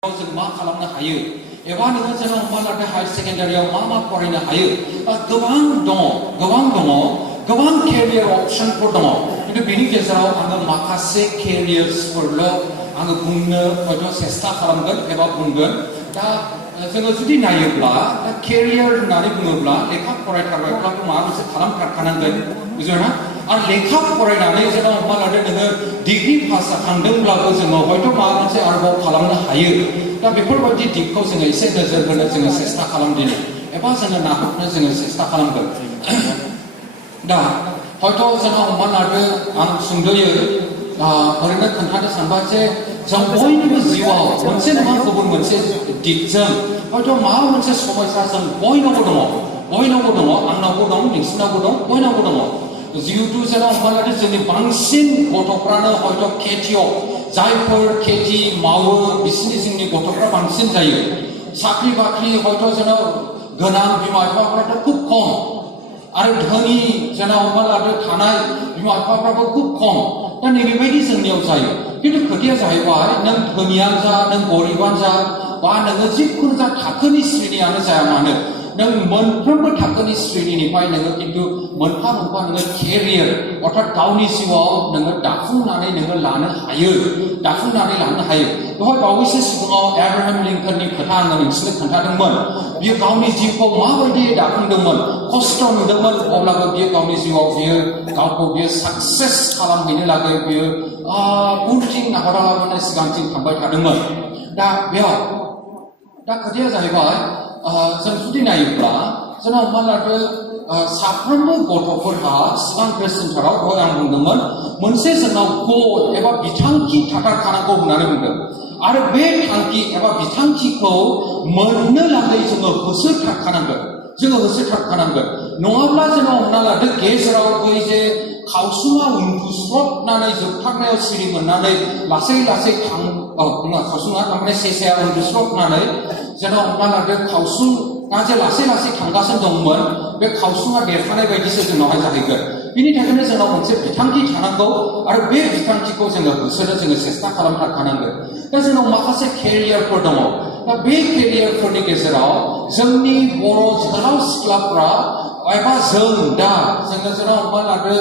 जों मा खालामनो हायो एबा नोङो जों हमना लादो हायार सेकेन्डारियाव मा फरायनो हायो गोबां केरियार अपसनफोर दङ खिन्थु बेनि गेजेराव आङो माखासे केरियार्सफोरल' आङो बुंनो हयथ' सेस्था खालामगोन एबा बुंगोन दा जोङो जुदि नायोब्ला दा केरियार होननानै बुङोब्ला लेखा फरायथारबायब्लाथ' माबा मोनसे खालामथारखानांगोन बुजिबायना आरो लेखा फरायनानै जोङो हमना लादो नोङो डिग्री पास जाखांदोंब्लाबो जोङो हयथ' माबा मोनसे आरोबाव खालामनो हायो दा बेफोरबायदि दिगखौ जोङो एसे नोजोर होनो जोङो सेस्था खालामदिनि एबा जोङो नाहरनो जोङो सेस्था खालामगोन दा हयथ' जोङो हमना लादो आं सुंद'यै ओरैनो खोन्थानो सानबाय जे जों बयनिबो जिउआव मोनसे नङा गुबुन मोनसे दिगजों हयथ' माबा मोनसे समस्या जों बयनावबो दङ आंनावबो दं नोंसिनावबो दं बयनावबो दङ जिहेतु जोंना हमना लादो जोंनि बांसिन गथ'फ्रानो हयथ' खेथियाव जायफोर खेथि मावो बिसोरनि जोंनि गथ'फ्रा बांसिन जायो साख्रि बाख्रि हयथ' जोंना गोनां बिमा बिफाफ्राथ' खुब खम आरो धोनि जोंना हमना लादो थानाय बिमा बिफाफ्राबो खुब खम दा नैबेबायदि जोंनियाव जायो खिन्थु खोथाया जाहैबाय नों धोनियानो जा नों गरिबानो जा बा नोङो जिखुनु जा थाखोनि श्रेणियानो जाया मानो नों मोनफ्रोमबो थाखोनि श्रेणिनिफ्राय नोङो खिन्थु मोनफा मोनफा नोङो केरियार अर्थात गावनि जिउआव नोङो दाफुंनानै नोङो लानो हायो दहाय बावैसो सिगाङाव एब्राहाम लिंकननि खोथा आङो नोंसिनो खोन्थादोंमोन बियो गावनि जिउखौ माबायदि दाफुंदोंमोन खस्थ' नुदोंमोन अब्लाबो बियो गावनि जिउआव बियो गावखौ बियो साक्सेस खालामहैनो लागै बियो उनथिं नाहरालाबानो सिगांथिं थांबाय थादोंमोन दा बेयाव दा खोथाया जाहैबाय जों जुदि नायोब्ला जोंनाव हमना लादो साफ्रोमबो गथ'फोरहा सिगां बोसोनथाराव दहाय आं बुंदोंमोन मोनसे जोंनाव गल एबा बिथांखि थाथारखानांगौ होननानै बुंदों आरो बे थांखि एबा बिथांखिखौ मोननो लागै जोङो होसोथारखानांगोन नङाब्ला जोङो हमना लादो गेजेराव बै जे खावसुमा उन्दुस्लबनानै जोबथारनायाव सिरि मोननानै लासै खावसुमा थारमाने सेसाया उन्दुस्लबनानै जेन' हमना लादो खावसुमा जे लासै थांगासिनो दंमोन बे खावसुमा देरखानाय बायदिसो जोंनावहाय जाहैगोन बिनि थाखायनो जोंनाव मोनसे बिथांखि थानांगौ आरो बे बिथांखिखौ जोङो होसोनो जोङो सेस्था खालामथारखानांगोन दा जोंनाव माखासे केरियारफोर दङ दा बे केरियारफोरनि गेजेराव जोंनि बर' जोहोलाव सिख्लाफ्रा एबा जोङो जोंनाव हमना लादो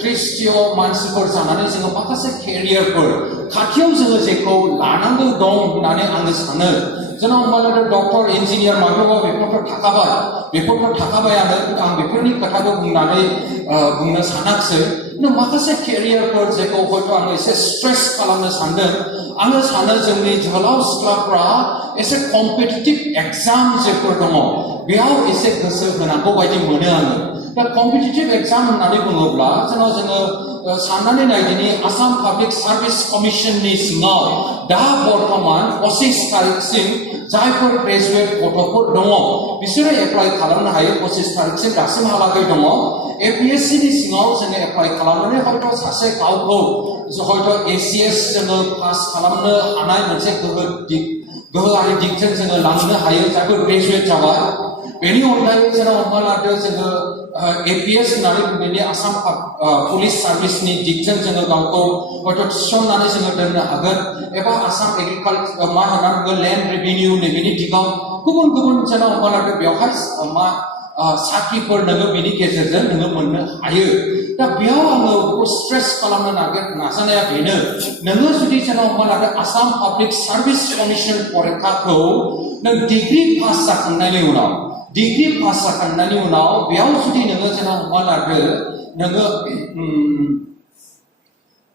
ख्रिस्टीय मानसिफोर जानानै जोङो माखासे केरियारफोर खाथियाव जोङो जेखौ लानांगौ दं होननानै आङो सानो जोंनाव हमना लादो डक्टर इन्जिनियार माब्लाबा बेफोरथ' थाखाबायानो आं बेफोरनि खोथाखौ बुंनो सानाखिसै खिन्थु माखासे केरियारफोर जेखौ हयथ' आङो एसे स्ट्रेस खालामनो सानदों आङो सानो जोंनि जोहोलाव सिख्लाफ्रा एसे कम्पिटिटिभ एग्जाम जेफोर दङ बेयाव एसे गोसो होनांगौ बायदि मोनो आङो दा कम्पिटिटिभ एग्जाम होननानै बुङोब्ला जोङो साननानै नायदिनि आसाम पाब्लिक सार्भिस कमिसननि सिङाव दा बर्थमान 25 तारिखसिम जायफोर ग्रेजुवेट गथ'फोर दङ बिसोरो एप्लाइ खालामनो हायो 25 तारिखसिम दासिमहालागै दङ APSC नि सिङाव जोङो एप्लाइ खालामनानै हयथ' सासे गावखौ हयथ' ACS जोङो पास खालामनो हानाय मोनसे गोहोआरि दिगजों जोङो लांनो हायो जायफोर ग्रेजुवेट जाबाय बेनि अनगायै जोङो हमना लादो जोङो APS होननानै बुंनायनि आसाम पुलिस सार्भिसनि दिगजों जोङो गावखौ हयथ' थिसननानै जोङो दोननो हागोन एबा आसाम एग्रिकालचार मा होनना बुङो लेन्ड रेभिनिउ नैबेनि दिगाव गुबुन जोङो हमना लादो बेवहाय साख्रिफोर नोङो बेनि गेजेरजों नोङो मोननो हायो दा बेयाव आङो स्ट्रेस खालामनो नाजानाया बेनो नोङो जुदि जोङो हमना लादो आसाम पाब्लिक सार्भिस कमिसन फरिखाखौ नों डिग्री पास जाखांनायनि उनाव बेयाव जुदि नोङो जोङो हमना लादो नोङो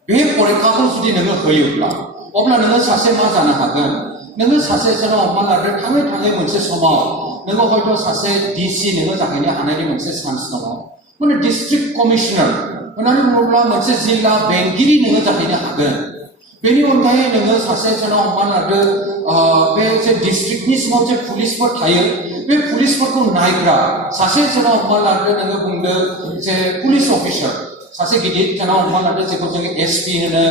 बे फरिखाखौ जुदि नोङो होयोब्ला अब्ला नोङो सासे मा जानो हागोन नोङो सासे जोङो हमना लादो थाङै मोनसे समाव नोङो हयथ' सासे DC नोङो जाहैनो हानायनि मोनसे चान्स दङ माने डिस्ट्रिक्ट कमिशनार होननानै बुङोब्ला मोनसे जिल्ला बेंगिरि नोङो जाहैनो हागोन बेनि अनगायै नोङो सासे जोङो हमना लादो बे जे डिस्ट्रिक्टनि सिङाव जे पुलिसफोर थायो बे पुलिसफोरखौ नायग्रा सासे जोङो हमना लादो नोङो बुंदो जे पुलिस अफिसार सासे गिदिर जोङो हमना लादो जेखौ जोङो SP होनो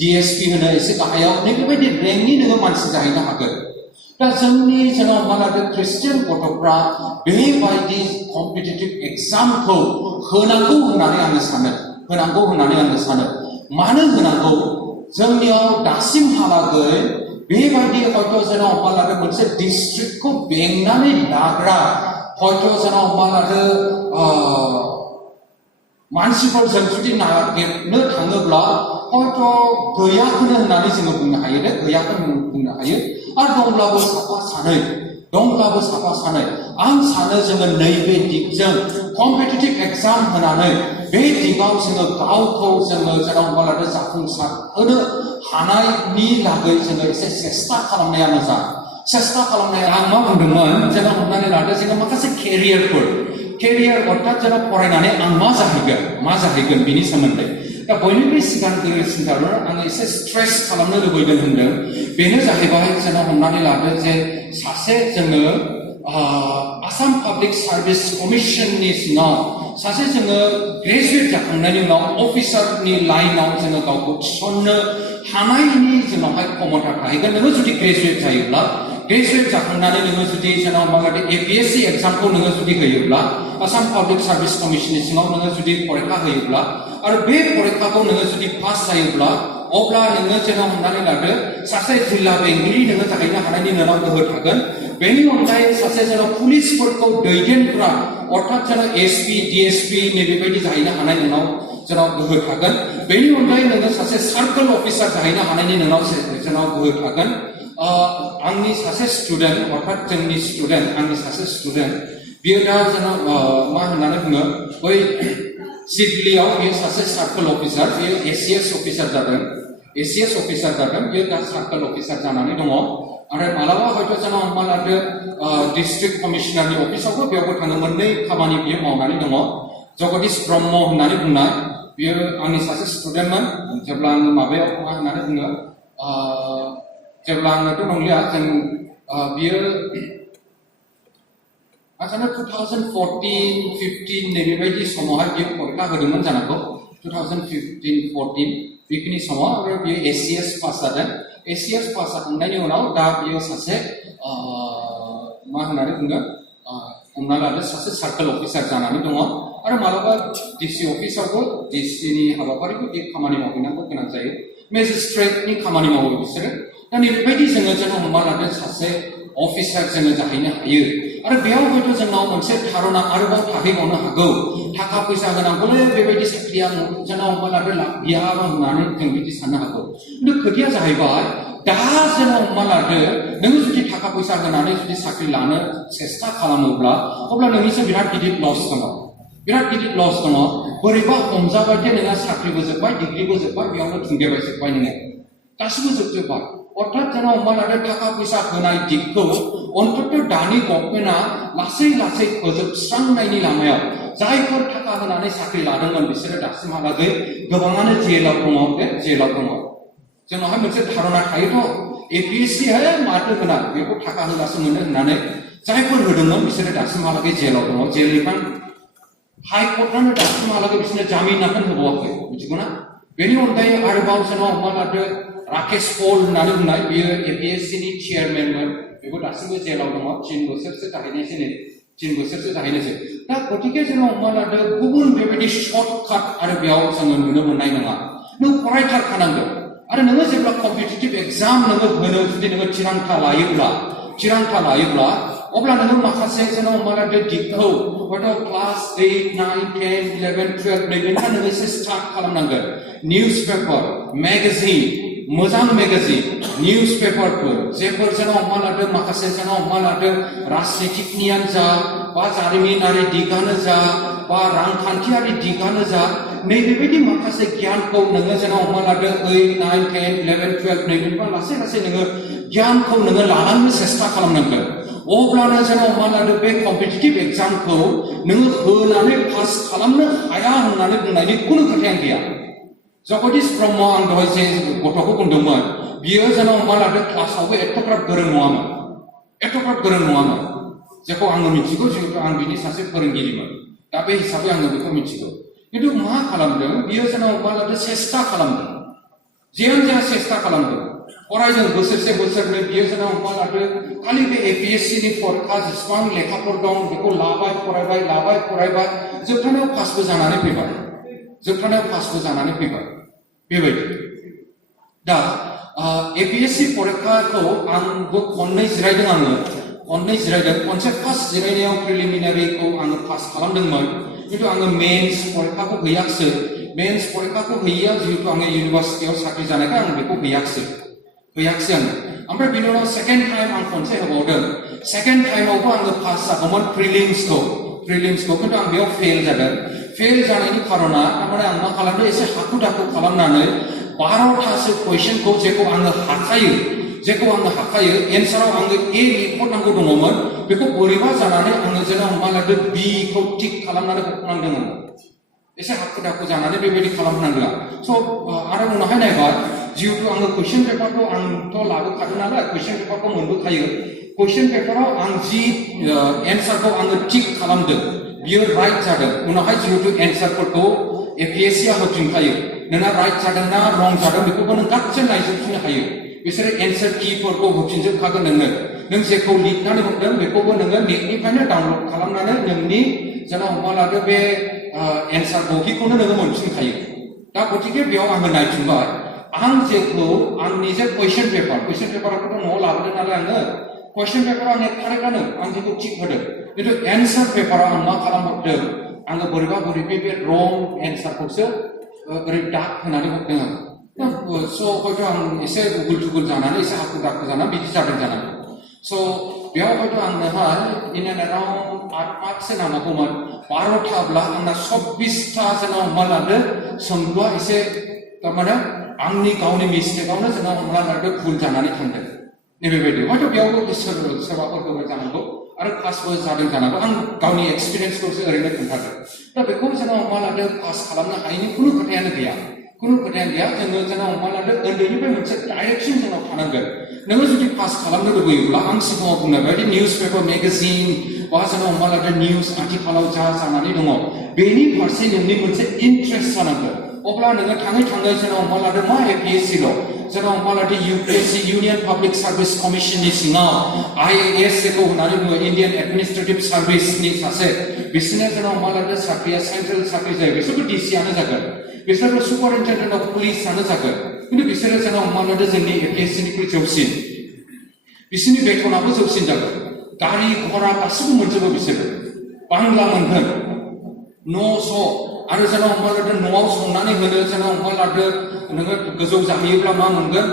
DSP होनो एसे गाहायाव नैबेबायदि रेंकनि नोङो मानसि जाहैनो हागोन दा जोंनि जोङो हमना लादो ख्रिस्टियान गथ'फ्रा बेबायदि कम्पिटिटिभ एग्जामखौ होनांगौ होननानै आङो सानो मानो होनांगौ जोंनियाव दासिमहालागै बेबायदि हयथ' जोंनाव हमना लादो मोनसे डिस्ट्रिक्टखौ बेंनानै लाग्रा हयथ' जोंनाव हमना लादो मानसिफोरजों जुदि नागिरनो थाङोब्ला हयथ' गैयाखौनो होननानै जोङो बुंनो हायो दे गैयाखौनो बुंनो हायो आरो दंब्लाबो साफा सानै आं सानो जोङो नैबे दिगजों कम्पिटिटिभ एग्जाम होनानै बे दिगाव जोङो गावखौ जोङो जेराव हमना लादो जाफुंसार होनो हानायनि लागै जोङो एसे सेस्था खालामनाया मोजां सेस्था खालामनाया आं मा बुंदोंमोन जेराव हमनानै लादो जोङो माखासे केरियार अर्थात जेराव फरायनानै आं मा जाहैगोन बिनि सोमोन्दै दा बयनिख्रुइ सिगांग्रोसिनथार आं एसे स्ट्रेस खालामनो लुबैदों होनदों बेनो जाहैबाय जेराव हमनानै लादो जे सासे जोङो आसाम पाब्लिक सार्भिस कमिशननि सिङाव सासे जोङो ग्रेजुवेट जाखांनायनि उनाव अफिसारनि लाइनाव जोङो गावखौ थिसननो हानायनि जोंनावहाय क्षमता थाहैगोन नोङो जुदि ग्रेजुवेट जायोब्ला ग्रेजुवेट जाखांनानै नोङो जुदि जोंनाव माखासे APSC एग्जामखौ नोङो जुदि होयोब्ला आसाम पाब्लिक सार्भिस कमिशननि सिङाव नोङो जुदि फरिखा होयोब्ला आरो बे फरिखाखौ नोङो जुदि पास जायोब्ला अब्ला नोङो जेराव हमनानै लादो सासे जिल्ला बेंगिरि नोङो जाहैनो हानायनि नोंनाव गोहो थागोन बेनि अनगायै सासे जेराव पुलिसफोरखौ दैदेनग्रा अर्थात जेराव SP DSP नैबेबायदि जाहैनो हानाय नोंनाव जेराव गोहो थागोन बेनि अनगायै नोङो सासे सार्कल अफिसार जाहैनो हानायनि नोंनाव जेराव गोहो थागोन आंनि सासे स्टुडेन्ट अर्थात जोंनि स्टुडेन्ट आंनि सासे स्टुडेन्ट बियो दा जेराव मा होननानै बुङो बै सिडलियाव बियो सासे सार्कल अफिसार बियो ACS अफिसार जादों बियो दा सार्कल अफिसार जानानै दङ आरो मालाबा हयथ' जोंनाव हमना लादो डिस्ट्रिक्ट कमिशनारनि अफिसावबो बेयावबो थाङो मोननै खामानि बियो मावनानै दङ जगदीश ब्रह्म होननानै बुंनाय बियो आंनि सासे स्टुडेन्टमोन जेब्ला आङो माबायाव मा होननानै बुङो जेब्ला आङोथ' नंलिया जों बियो आसाना 2014-15 नैबेबायदि समावहाय बियो फरिखा होदोंमोन जानांगौ 2015-14 बेखिनि समाव आरो बियो ACS पास जादों ACS पास जाखांनायनि उनाव दा बियो सासे मा होननानै बुङो हमना लादो सासे सार्कल अफिसार जानानै दङ आरो मालाबा DC अफिसावबो DCनि हाबाफारिखौ बे खामानि मावहैनांगौ गोनां जायो मेजिस्ट्रेटनि खामानि मावो बिसोरो दा नैबेबायदि जोङो जेराव हमना लादो सासे अफिसार जोङो जाहैनो हायो आरो बेयाव हयथ' जोंनाव मोनसे धारना आरोबाव थाहैबावनो हागौ थाखा फैसा गोनांखौनो बेबायदि साख्रिया जोंनाव हमना लादो गैयाबा होननानै जों बिदि साननो हागौ खिन्थु खोथाया जाहैबाय दा जोंनाव हमना लादो नोङो जुदि थाखा फैसा होनानै जुदि साख्रि लानो सेस्था खालामोब्ला अब्ला नोंनिसो बिराद गिदिर लस दङ बोरैबा हमजाबाय जे नोंहा साख्रिबो जोब्बाय डिग्रिबो जोब्बाय बेयावनो थुंगेबाय जोब्बाय नोङो गासिबो जोबजोब्बाय अर्थात जोंनाव हमना लादो थाखा फैसा होनाय दिगखौ अन्तत दानि गभर्नमेन्टआ लासै फोजोबस्रांनायनि लामायाव जायफोर थाखा होनानै साख्रि लादोंमोन बिसोरो दासिमहालागै गोबाङानो जेलाव दङ जोंनावहाय मोनसे धारना थायोथ' APSC माथो होना बेखौ थाखा होगासो मोनो होननानै जायफोर होदोंमोन बिसोरो दासिमहालागै जेलाव दङ जेलनिफ्राय हाइकर्टआनो दासिमहालागै बिसोरनो जामिनाखौ होबावाखै मिथिगौना बेनि अनगायै आरोबाव जोंनाव हमना लादो राकेश पल होननानै बुंनाय बियो APSC नि चेयारमेनमोन बेबो दासिमबो जेलाव दङ 3 बोसोरसो जाहैनायसै दा गतिके जोंनाव हमना लादो गुबुन बेबायदि सर्टकाट आरो बेयाव जोङो नुनो मोननाय नङा नों फरायथारखानांगोन आरो नोङो जेब्ला कम्पिटिटिभ एग्जाम नोङो होनो जुदि नोङो थिरांथा लायोब्ला अब्ला नोङो माखासे जोंनाव हमना लादो दिगखौ हयथ' क्लास 8, 9, 10, 11, 12 नैबेनिफ्राय नोङो एसे स्टार्ट खालामनांगोन निउस पेपार मेगाजिन मोजां मेगाजिन निउस पेपारफोर जेफोर जोंनाव हमना लादो माखासे जोंनाव हमना लादो राजनितिकनियानो जा बा जारिमिनारि दिगानो जा बा रांखान्थियारि दिगानो जा नैबेबायदि माखासे गियानखौ नोङो जोंनाव हमना लादो 8, 9, 10, 11, 12 नैबेनिफ्राय लासै नोङो गियानखौ नोङो लानांनो सेस्था खालामनांगोन अब्लानो जोंनाव हमना लादो बे कम्पिटिटिभ एग्जामखौ नोङो होनानै पास खालामनो हाया होननानै बुंनायनि खुनु खोथायानो गैया जगदीश ब्रह्म आं दहाय जे गथ'खौ बुंदोंमोन बियो जोंनाव हमना लादो क्लासावबो एथ'ग्राब गोरों नङामोन जेखौ आङो मिथिगौ जिहेतु आं बिनि सासे फोरोंगिरिमोन दा बे हिसाबै आङो बेखौ मिथिगौ खिन्थु मा खालामदों बियो जोंनाव हमना लादो सेस्था खालामदों जियानो जाया सेस्था खालामदों फरायदों बोसोरसे बोसोरनै बियो जोंनाव हमना लादो खालि बे APSC नि फरिखा जेसेबां लेखाफोर दं बेखौ लाबाय फरायबाय जोबथारनायाव पासबो जानानै फैबाय बेबायदि दा APSC परिखाखौ आंबो खननै जिरायदों आङो खननै जिरायदों खनसे फार्स्ट जिरायनायाव प्रिलिमिनारिखौ आङो पास खालामदोंमोन खिन्थु आङो मेन्स परिखाखौ हैयाखिसै मेन्स परिखाखौ हैया जिहेतु आङो इउनिभार्सिटियाव साख्रि जानायखाय आं बेखौ हैयाखिसै आङो ओमफ्राय बिनि उनाव सेकेन्ड टाइम आं खनसे होबावदों सेकेन्ड टाइमावबो आङो पास जागौमोन प्रिलिम्सखौ खिन्थु आं बेयाव फेल जादों फेल जानायनि खारना थारमाने आं मा खालामदों एसे हाखु दाखु खालामनानै 12थासो कुइसनखौ जेखौ आङो हाखायो एन्साराव आङो ए लिरहरनांगौ दङमोन बेखौ बोरैबा जानानै आङो जेन हमना लादो बि खौ टिक खालामनानै हरनांदोंमोन एसे हाखु दाखु जानानै बेबायदि खालामनांदों स' आरो उनावहाय नायबाय जिहेतु आङो कुइसन पेपारखौ आंथ' लाबोखादों नालाय कुइसन पेपारखौ मोनबोखायो कुइसन पेपाराव आं जि एन्सारखौ आङो टिक खालामदों बियो राइट जादों उनावहाय जिहेतु एन्सारफोरखौ APSC आ होफिनखायो नोंना राइट जादों ना रं जादों बेखौबो नों गासै नायजोबफिननो हायो बिसोरो एन्सार किफोरखौ होफिनजोबखागोन नों जेखौ लिरनानै हरदों बेखौबो नोङो नेटनिफ्रायनो डाउनलड खालामनानै नोंनि जेन हमना लादो बे एन्सार बहिखौनो नोङो मोनफिनखायो दा गतिके बेयाव आङो नायफिनबाय आं जेखौ आंनि जे कुइसन पेपारखौथ' न'आव लाबोदों नालाय आङो कुइसन पेपाराव आं कारेक्टानो आं जेखौ थिक होदों खिन्थु एन्सार पेपाराव आं मा खालामहरदों आङो बोरैबा बे रं एन्सारखौसो ओरै दाग होनानै हरदों आं स' हयथ' आं एसे गुगुल थुगुल जानानै एसे हाखु दाखु जानानै बिदि जादों जानांगौ स' बेयाव हयथ' आंनोहाय इन एन्ड एराउन्ड 8 मार्कसो नांगौमोन 12थाब्ला आंना 24था जेन' हमना लादो सोंलुआ एसे थारमाने आंनि गावनि मिस्टेकआवनो जेन' हमना लादो भुल जानानै थांदों नैबेबायदि हयथ' बेयावबो सोरबाफोर होबाय जानांगौ आरो पासबो जादों जानांगौ आं गावनि एक्सपिरियेन्सखौसो ओरैनो खोन्थादों दा बेखौ जेन' हमना लादो पास खालामनो हायैनि खुनु खोथायानो गैया जोङो जेन' हमना लादो उन्दैनिफ्राय मोनसे डाइरेक्सन जोंनाव थानांगोन नोङो जुदि पास खालामनो लुबैयोब्ला आं सिगाङाव बुंनाय बायदि निउस पेपार मेगाजिन बा जेन' हमना लादो निउस आथिखालाव जानानै दङ बेनि फारसे नोंनि मोनसे इन्ट्रेस्ट जानांगोन अब्ला नोङो थाङै जेन' हमना लादो मा APSCल' जेन' हमना लादो UPSC इउनियन पाब्लिक सार्भिस कमिसननि सिङाव IAS जेखौ होननानै बुङो इन्डियान एडमिनिस्ट्रेटिभ सार्भिसनि सासे बिसोरनो जेन' हमना लादो साख्रिया सेन्ट्रेल साख्रि जायो बिसोरबो DCआनो जागोन बिसोरबो सुपारिनटेन्डेन्ट अफ पुलिसआनो जागोन खिन्थु बिसोरो जेन' हमना लादो जोंनि APSCनिख्रुइ जौसिन बिसोरनि बेथनाबो जौसिन जागोन गारि घरा गासैबो मोनजोबो बिसोरो बांला मोनगोन न' आरो जेन' हमना लादो न'आव संनानै होनो जेन' हमना लादो नोङो गोजौ जाहैयोब्ला मा मोनगोन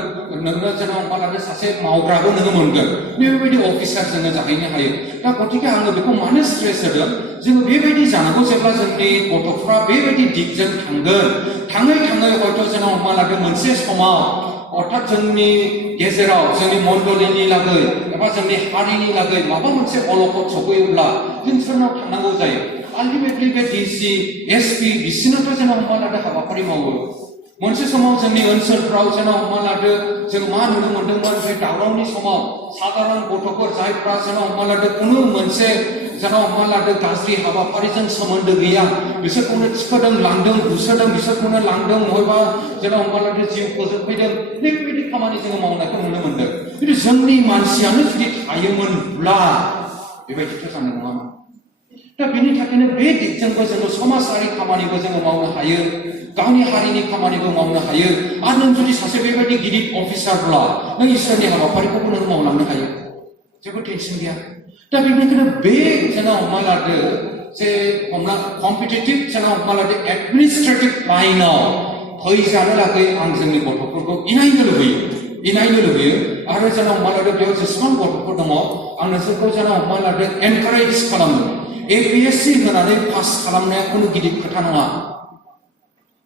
नोङो जेन' हमना लादो सासे मावग्राबो नोङो मोनगोन बेबायदि अफिसार जोङो जाहैनो हायो दा गतिके आङो बेखौ मानो स्ट्रेस होदों जोङो बेबायदि जानांगौ जेब्ला जोंनि गथ'फ्रा बेबायदि दिगजों थांगोन थाङै हयथ' जेन' हमना लादो मोनसे समाव अर्थात जोंनि गेजेराव जोंनि मण्डलिनि लागै एबा जोंनि हारिनि लागै माबा मोनसे अलखद सफैयोब्ला जों सोरनाव थांनांगौ जायो आल्टिमेटलि बे DC SP बिसोरनोथ' जेन' हमना लादो हाबाफारि मावो मोनसे समाव जोंनि ओनसोलफ्राव जेन' हमना लादो जों मा नुनो मोन्दोंमोन बे दावरावनि समाव साधारन गथ'फोर जायफ्रा जेन' हमना लादो खुनु मोनसे जेन' हमना लादो गाज्रि हाबाफारिजों सोमोन्दो गैया बिसोरखौनो थिखोदों लांदों बुसोदों बिसोरखौनो लांदों बबेबा जेन' हमना लादो जिउ फोजोबफैदों बेबायदि खामानि जोङो मावनायखौ नुनो मोन्दों खिन्थु जोंनि मानसियानो जुदि थायोमोनब्ला बेबायदिथ' जानाय नङामोन दा बेनि थाखायनो बे दिगजोंबो जोङो समाजारि खामानिबो जोङो मावनो हायो गावनि हारिनि खामानिबो मावनो हायो आरो नों जुदि सासे बेबायदि गिदिर अफिसारब्ला नों इसोरनि हाबाफारिखौबो नों मावलांनो हायो जेबो टेनसन गैया दा बेनिखायनो बे जेन' हमना लादो जे कम्पिटिटिभ जेन' हमना लादो एडमिनिस्ट्रेटिभ लाइनाव फैजानो लागै आं जोंनि गथ'फोरखौ इनायनो लुबैयो आरो जेन' हमना लादो बेयाव जेसेबां गथ'फोर दङ आं नोंसोरखौ जेन' हमना लादो एनकारेज खालामो APSC होनानै पास खालामनाया खुनु गिदिर खोथा नङा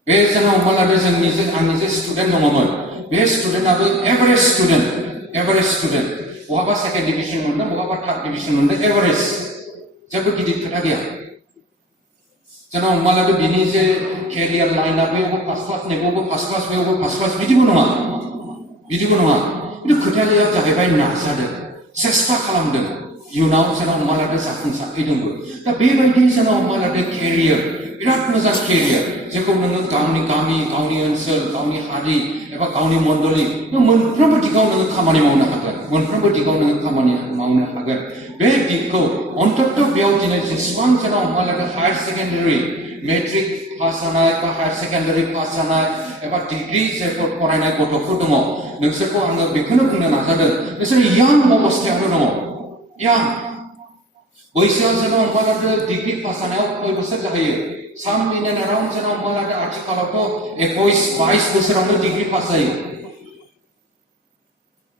बे जेन' हमना लादो आंनि जे स्टुडेन्ट दङमोन बे स्टुडेन्टआबो एभारेज स्टुडेन्ट बहाबा सेकेन्ड डिभिजन मोनदों बहाबा थार्ड डिभिजन मोनदों एभारेज जेबो गिदिर खोथा गैया जेन' हमना लादो बिनि जे केरियार लाइनआ बेयावबो फार्स्ट क्लास नैबावबो फार्स्ट क्लास बेयावबो फार्स्ट क्लास बिदिबो नङा खिन्थु खोथाया जाहैबाय नाजादों सेस्था खालामदों इयुनाव जेन' हमना लादो जाफुंसारफैदोंबो दा बेबायदि जेन' हमना लादो केरियार बिराद मोजां केरियार जेखौ नोङो गावनि गामि गावनि ओनसोल गावनि हारि एबा गावनि मण्डलि नों मोनफ्रोमबो दिगाव नोङो खामानि मावनो हागोन बे दिगखौ अन्तत बेयाव दिनै जेसेबां जेन' हमना लादो हायार सेकेन्डारि मेट्रिक पास जानाय बा हायार सेकेन्डारि पास जानाय एबा डिग्री जायफोर फरायनाय गथ'फोर दङ नोंसोरखौ आङो बेखौनो बुंनो नाजादों नोंसोर यां अबस्थायावनो दङ यां बैसोआव जेनेबा हमबालादो डिग्री पास जानायाव खय बोसोर जाहैयो साम इन एन्ड एराउन्ड जेनेबा हमबालादो आथिखालावथ' 21-22 बोसोरावनो डिग्री पास जायो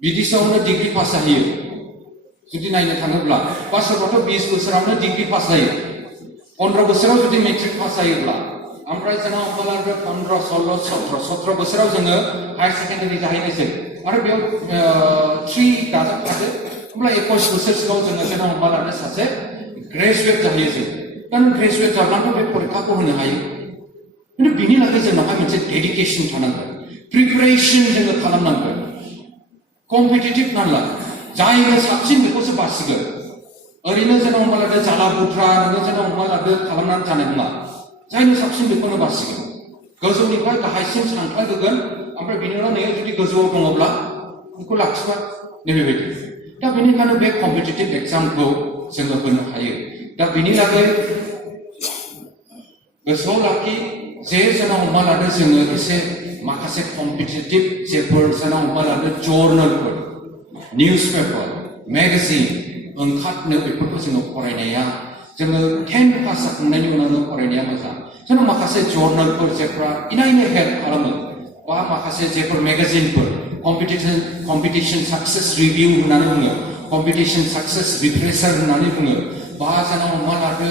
बिदिसोआवनो डिग्री पास जाहैयो जुदि नायनो थाङोब्ला बा सोरबाथ' 20 बोसोरावनो डिग्री पास जायो 15 बोसोराव जुदि मेट्रिक पास जायोब्ला ओमफ्राय जेनेबा हमबालादो 15, 16, 17 बोसोराव जोङो हायार सेकेन्डारि जाहैनायसै आरो बेयाव 3 दाजाबफादो होमब्ला 21 बोसोरसोआव जोङो जेनेबा हमबालादो सासे ग्रेजुवेट जाहैयोसै दा नों ग्रेजुवेट जाब्लाथ' बे फरिखाखौ होनो हायो खिन्थु बिनि लागै जोंनावहाय मोनसे डेडिकेसन थानांगोन प्रिपेरेसन जोङो खालामनांगोन कम्पिटिटिभ नाला जायनो साबसिन बेखौसो बासिगोन ओरैनो जेनेबा हमबालादो जाला बुथ्रा नोङो जेनेबा हमबालादो खालामनानै जानाय नङा जायनो साबसिन बेखौनो बासिगोन गोजौनिफ्राय गाहायसिम सानख्लायबोगोन ओमफ्राय बिनि उनाव नोङो जुदि गोजौआव दङब्ला बेखौ लाखिबा नैबेबायदि दा बेनिखायनो बे कम्पिटिटिभ एग्जामखौ जोङो होनो हायो दा बिनि लागै गोसोआव लाखि जे जेनेबा हमबालादो जोङो एसे माखासे कम्पिटिटिभ जेफोर जेनेबा हमबालादो जर्नेलफोर निउस पेपार मेगाजिन ओंखारनो बेफोरखौ जोङो फरायनाया जोङो 10 पास जाखांनायनि उनावनो फरायनाया मोजां जोङो माखासे जर्नेलफोर जेफ्रा इनायनो हेल्प खालामो बा माखासे जेफोर मेगाजिनफोर कम्पिटिशन साक्सेस रिभिउ होननानै बुङो कम्पिटिशन साक्सेस रिफ्रेसार होननानै बुङो बा जेनेबा हमबालादो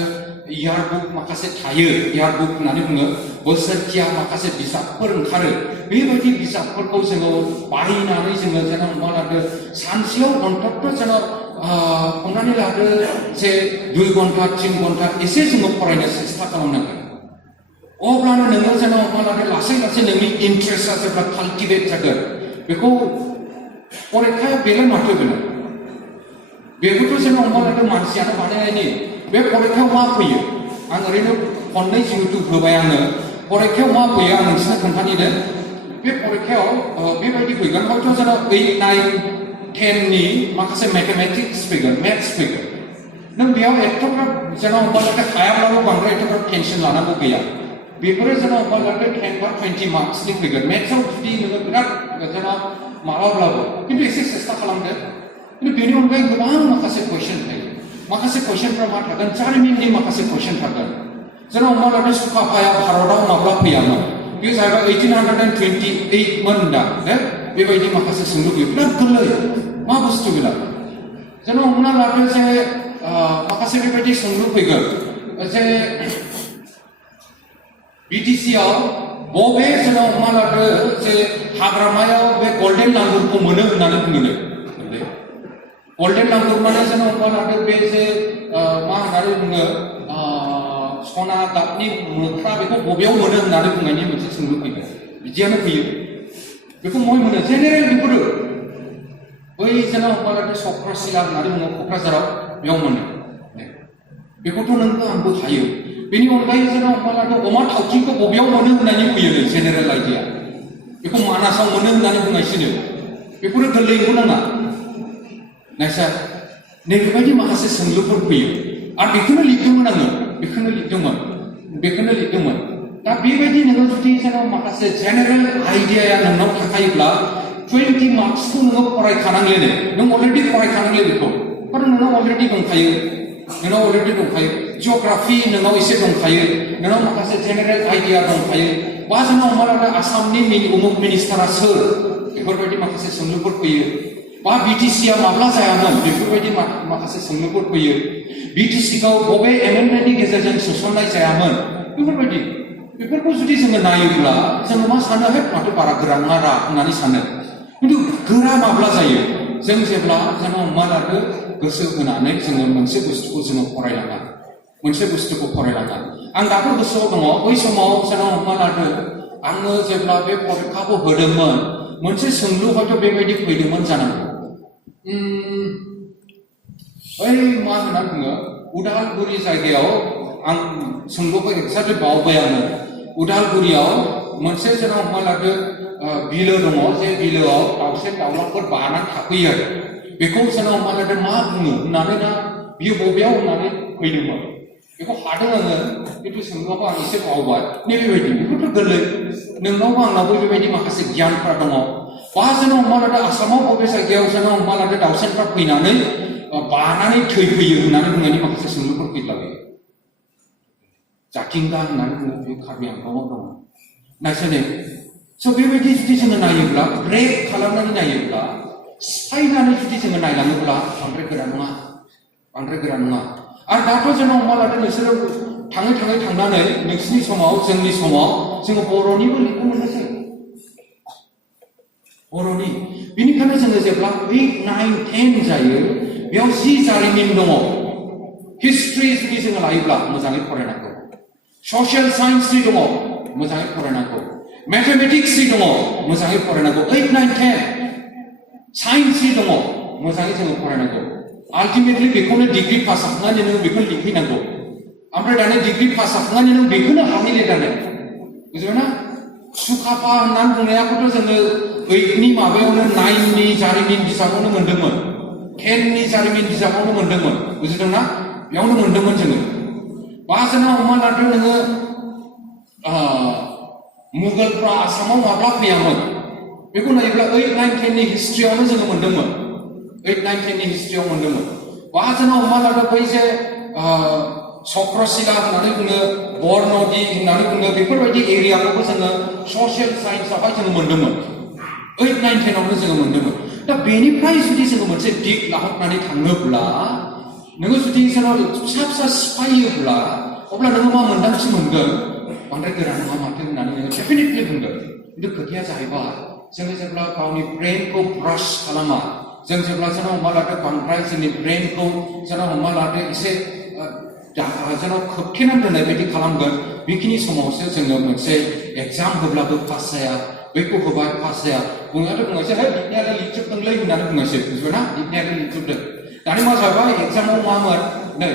इयारबुक माखासे थायो इयारबुक होननानै बुङो बोसोरकिया माखासे बिजाबफोर ओंखारो बेबायदि बिजाबफोरखौ जोङो बायनानै जोङो जेनेबा हमबालादो सानसेयाव अन्ततः जेनेबा हमनानै लादो जे 2 घन्टा 3 घन्टा एसे जोङो फरायनो सेस्था खालामनांगोन अब्लानो नोङो जेनेबा हमबालादो लासै लासै नोंनि इन्ट्रेस्टआ जेब्ला काल्टिभेट जागोन बेखौ फरिखाया बेलाय माथो बेलाय बेखौथ' जेनेबा हमबालादो मानसियानो बानायनायनि बे फरिखायाव मा फैयो आं ओरैनो खननै जिहेतु होबाय आङो फरिखायाव मा फैयो आं नोंसोरनो खोन्थानिनो बे फरिखायाव बेबायदि फैगोन हयथ' जेनेबा 8, 9, 10 नि माखासे मेथमेटिक्स फैगोन मेथ्स फैगोन नों बेयाव एथ'ग्राब जेनेबा हमबालादो हायाब्लाबो बांद्राय एथ'ग्राब टेनसन लानांगौ गैया बेफोरो जेनेबा हमबालादो 10 बा 20 मार्क्सनि फैगोन मेथ्सआव जुदि नोङो बिराद जेनेबा माबाब्लाबो खिन्थु एसे सेस्था खालामदो खिन्थु बेनि अनगायै गोबां माखासे कुइसन थायो माखासे कुइसनफ्रा मा थागोन जारिमिननि माखासे कुइसन थागोन जेनेबा हमबालादो सुकाफाया भारतआव माब्ला फैयामोन बे जाहैबाय 1828 मोन दा बेबायदि माखासे सोंलु फैयो बिराद गोरलै मा बुस्थु बिला जेनेबा हमना लादो जे माखासे बेबायदि सोंलु फैगोन जे बिटिसिआव बबे जेनेबा हमना लादो जे हाग्रामायाव बे गल्डेन लांगुरखौ मोनो होननानै बुङो गल्डेन लांगुर माने जेनेबा हमना लादो बे जे मा होननानै बुङो सना गाबनि मोख्रा बेखौ बबेयाव मोनो होननानै बुंनायनि मोनसे सोंलु फैगोन बिदियानो फैयो बेखौ बबे मोनो जेनेरेल बेफोरो बै जेनेबा हमबालादो चक्रशिला होननानै बुङो क'क्राझाराव बेयाव मोनो बेखौथ' नोंबो आंबो हायो बेनि अनगायै जेनेबा हमबालादो अमा थावख्रिखौ बबेयाव मोनो होननानै फैयो जेनेरेल आइडिया बेखौ मानासाव मोनो होननानै बुंनायसोनो बेफोरो गोरलैखौ नाङा नायसार नैबेबायदि माखासे सोंलुफोर फैयो आरो बेखौनो लिरदोंमोन आङो बेखौनो लिरदोंमोन दा बेबायदि नोङो जुदि जेनेबा माखासे जेनेरेल आइडियाया नोंनाव थाखायोब्ला 20 मार्क्सखौ नोङो फरायखानांगोन नों अलरेडि फरायखानांगोन बेखौ खारन नोंनाव अलरेडि दंखायो जिअग्राफि नोंनाव एसे दंखायो नोंनाव माखासे जेनेरेल आइडिया दंखायो बा जोंनाव हमनानै आसामनि उमुक मिनिस्टारा सोर बेफोरबायदि माखासे सोंलुफोर फैयो बा बिटिसिआ माब्ला जायामोन बेफोरबायदि माखासे सोंलुफोर फैयो बिटिसिखौ बबे एमेन्डमेन्टनि गेजेरजों सोसननाय जायामोन बेफोरखौ जुदि जोङो नायोब्ला जोङो मा सानो माथो बारा गोरा नङा होननानै सानो खिन्थु गोरा माब्ला जायो जों जेब्ला जोङो मा लादो गोसो होनानै जोङो मोनसे बुस्थुखौ जोङो फरायलाङा आं दाबो गोसोआव दङ बै समाव जोङो मा लादो आङो जेब्ला बे फरिखाखौ होदोंमोन मोनसे सोंलु हयथ' बेबायदि फैदोंमोन जानांगौ बै मा होनना बुङो उदालगुरि जायगायाव आं सोंलुखौ एक्जेक्टलि बावबाय आङो उदालगुरियाव मोनसे जेनेबा मा लादो बिलो दङ जे बिलोआव दाउसेन दाउलाफोर बानानै थाफैयो आरो बेखौ जेनेबा मा लादो मा बुङो होननानै ना बियो बबेयाव होननानै फैदोंमोन बेखौ हादों आङो खिन्थु सोंलुखौ आं एसे बावबाय नैबेबायदि बेफोरथ' गोरलै नोंनावबो आंनावबो बेबायदि माखासे गियानफोरा दङ बा जोंनाव हमना लादो आसामाव बबे जायगायाव जोंनाव हमना लादो दाउसेनफ्रा फैनानै बानानै थैफैयो होननानै बुंनायनि माखासे सोंलुफोर फैलाबायो जाथिंगा होननानै बुङो बे कार्बि आंलंआव दङ नायसनै स' बेबायदि जुदि जोङो नायोब्ला ब्रेक खालामनानै नायोब्ला सिफायनानै जुदि जोङो नायलाङोब्ला बांद्राय गोरा नङा बांद्राय गोरा नङा आरो दाथ' जोंनाव हमना लादो नोंसोरो थाङै थांनानै नोंसिनि समाव जोंनि समाव जोङो बर'निबो लिरनो मोननोसै बर'नि बेनिखायनो जोङो जेब्ला 8, 9, 10 जायो बेयाव जि जारिमिन दङ हिस्ट्रि जुदि जोङो लायोब्ला मोजाङै फरायनांगौ ससियेल साइन्सनि दङ मोजाङै फरायनांगौ मेथामेटिक्सनि दङ मोजाङै फरायनांगौ 8, 9, 10 साइन्सनि दङ मोजाङै जोङो फरायनांगौ आल्टिमेटलि बेखौनो डिग्री पास खालामनानै नों बेखौ लिरहैनांगौ ओमफ्राय दानि डिग्री पास खालामनानै नों बेखौनो हाहैले दानो बुजिबायना सुकाफा होननानै बुंनायाखौथ' जोङो 8नि माबायावनो 9नि जारिमिन बिजाबावनो मोन्दोंमोन 10नि जारिमिन बिजाबावनो मोन्दोंमोन बुजिदोंना बेयावनो मोन्दोंमोन जोङो बा जोंनाव हमना लादो नोङो मुगलफ्रा आसामाव माब्ला फैयामोन बेखौ नायोब्ला 8, 9, 10नि हिस्ट्रियावनो जोङो मोन्दोंमोन 8, 9, 10नि हिस्ट्रियाव मोन्दोंमोन बा जोंनाव हमना लादो बै जे चक्रशिला होननानै बुङो बरनदि होननानै बुङो बेफोरबायदि एरियाखौबो जोङो ससियेल साइन्सआवहाय जोङो मोन्दोंमन 8, 9, 10आवनो जोङो मोन्दोंमोन दा बेनिफ्राय जुदि जोङो मोनसे दिग लाहरनानै थाङोब्ला नोङो जुदि जोंनाव फिसा सिफायोब्ला अब्ला नोङो मा मोन्दांथि मोनगोन बांद्राय गोरा नङा माथो होननानै नोङो डेफिनेटलि बुंगोन खिन्थु खोथाया जाहैबाय जोङो जेब्ला गावनि ब्रेनखौ ब्रास खालामा जों जेब्ला जोंनाव हमना लादो बांद्राय जोंनि ब्रेनखौ जोंनाव हमना लादो एसे जोंनाव खोबथेनानै दोननाय बायदि खालामगोन बेखिनि समावसो जोङो मोनसे एग्जाम होब्लाबो पास जाया बैखौ होबाय पास जाया बुंनायाथ' बुंनायसै है लिरनायालाय लिरजोबदोंलै होननानै बुंनायसै बुजिबायना लिरनायालाय लिरजोबदों दानि मा जाबाय एग्जामाव मामोन नै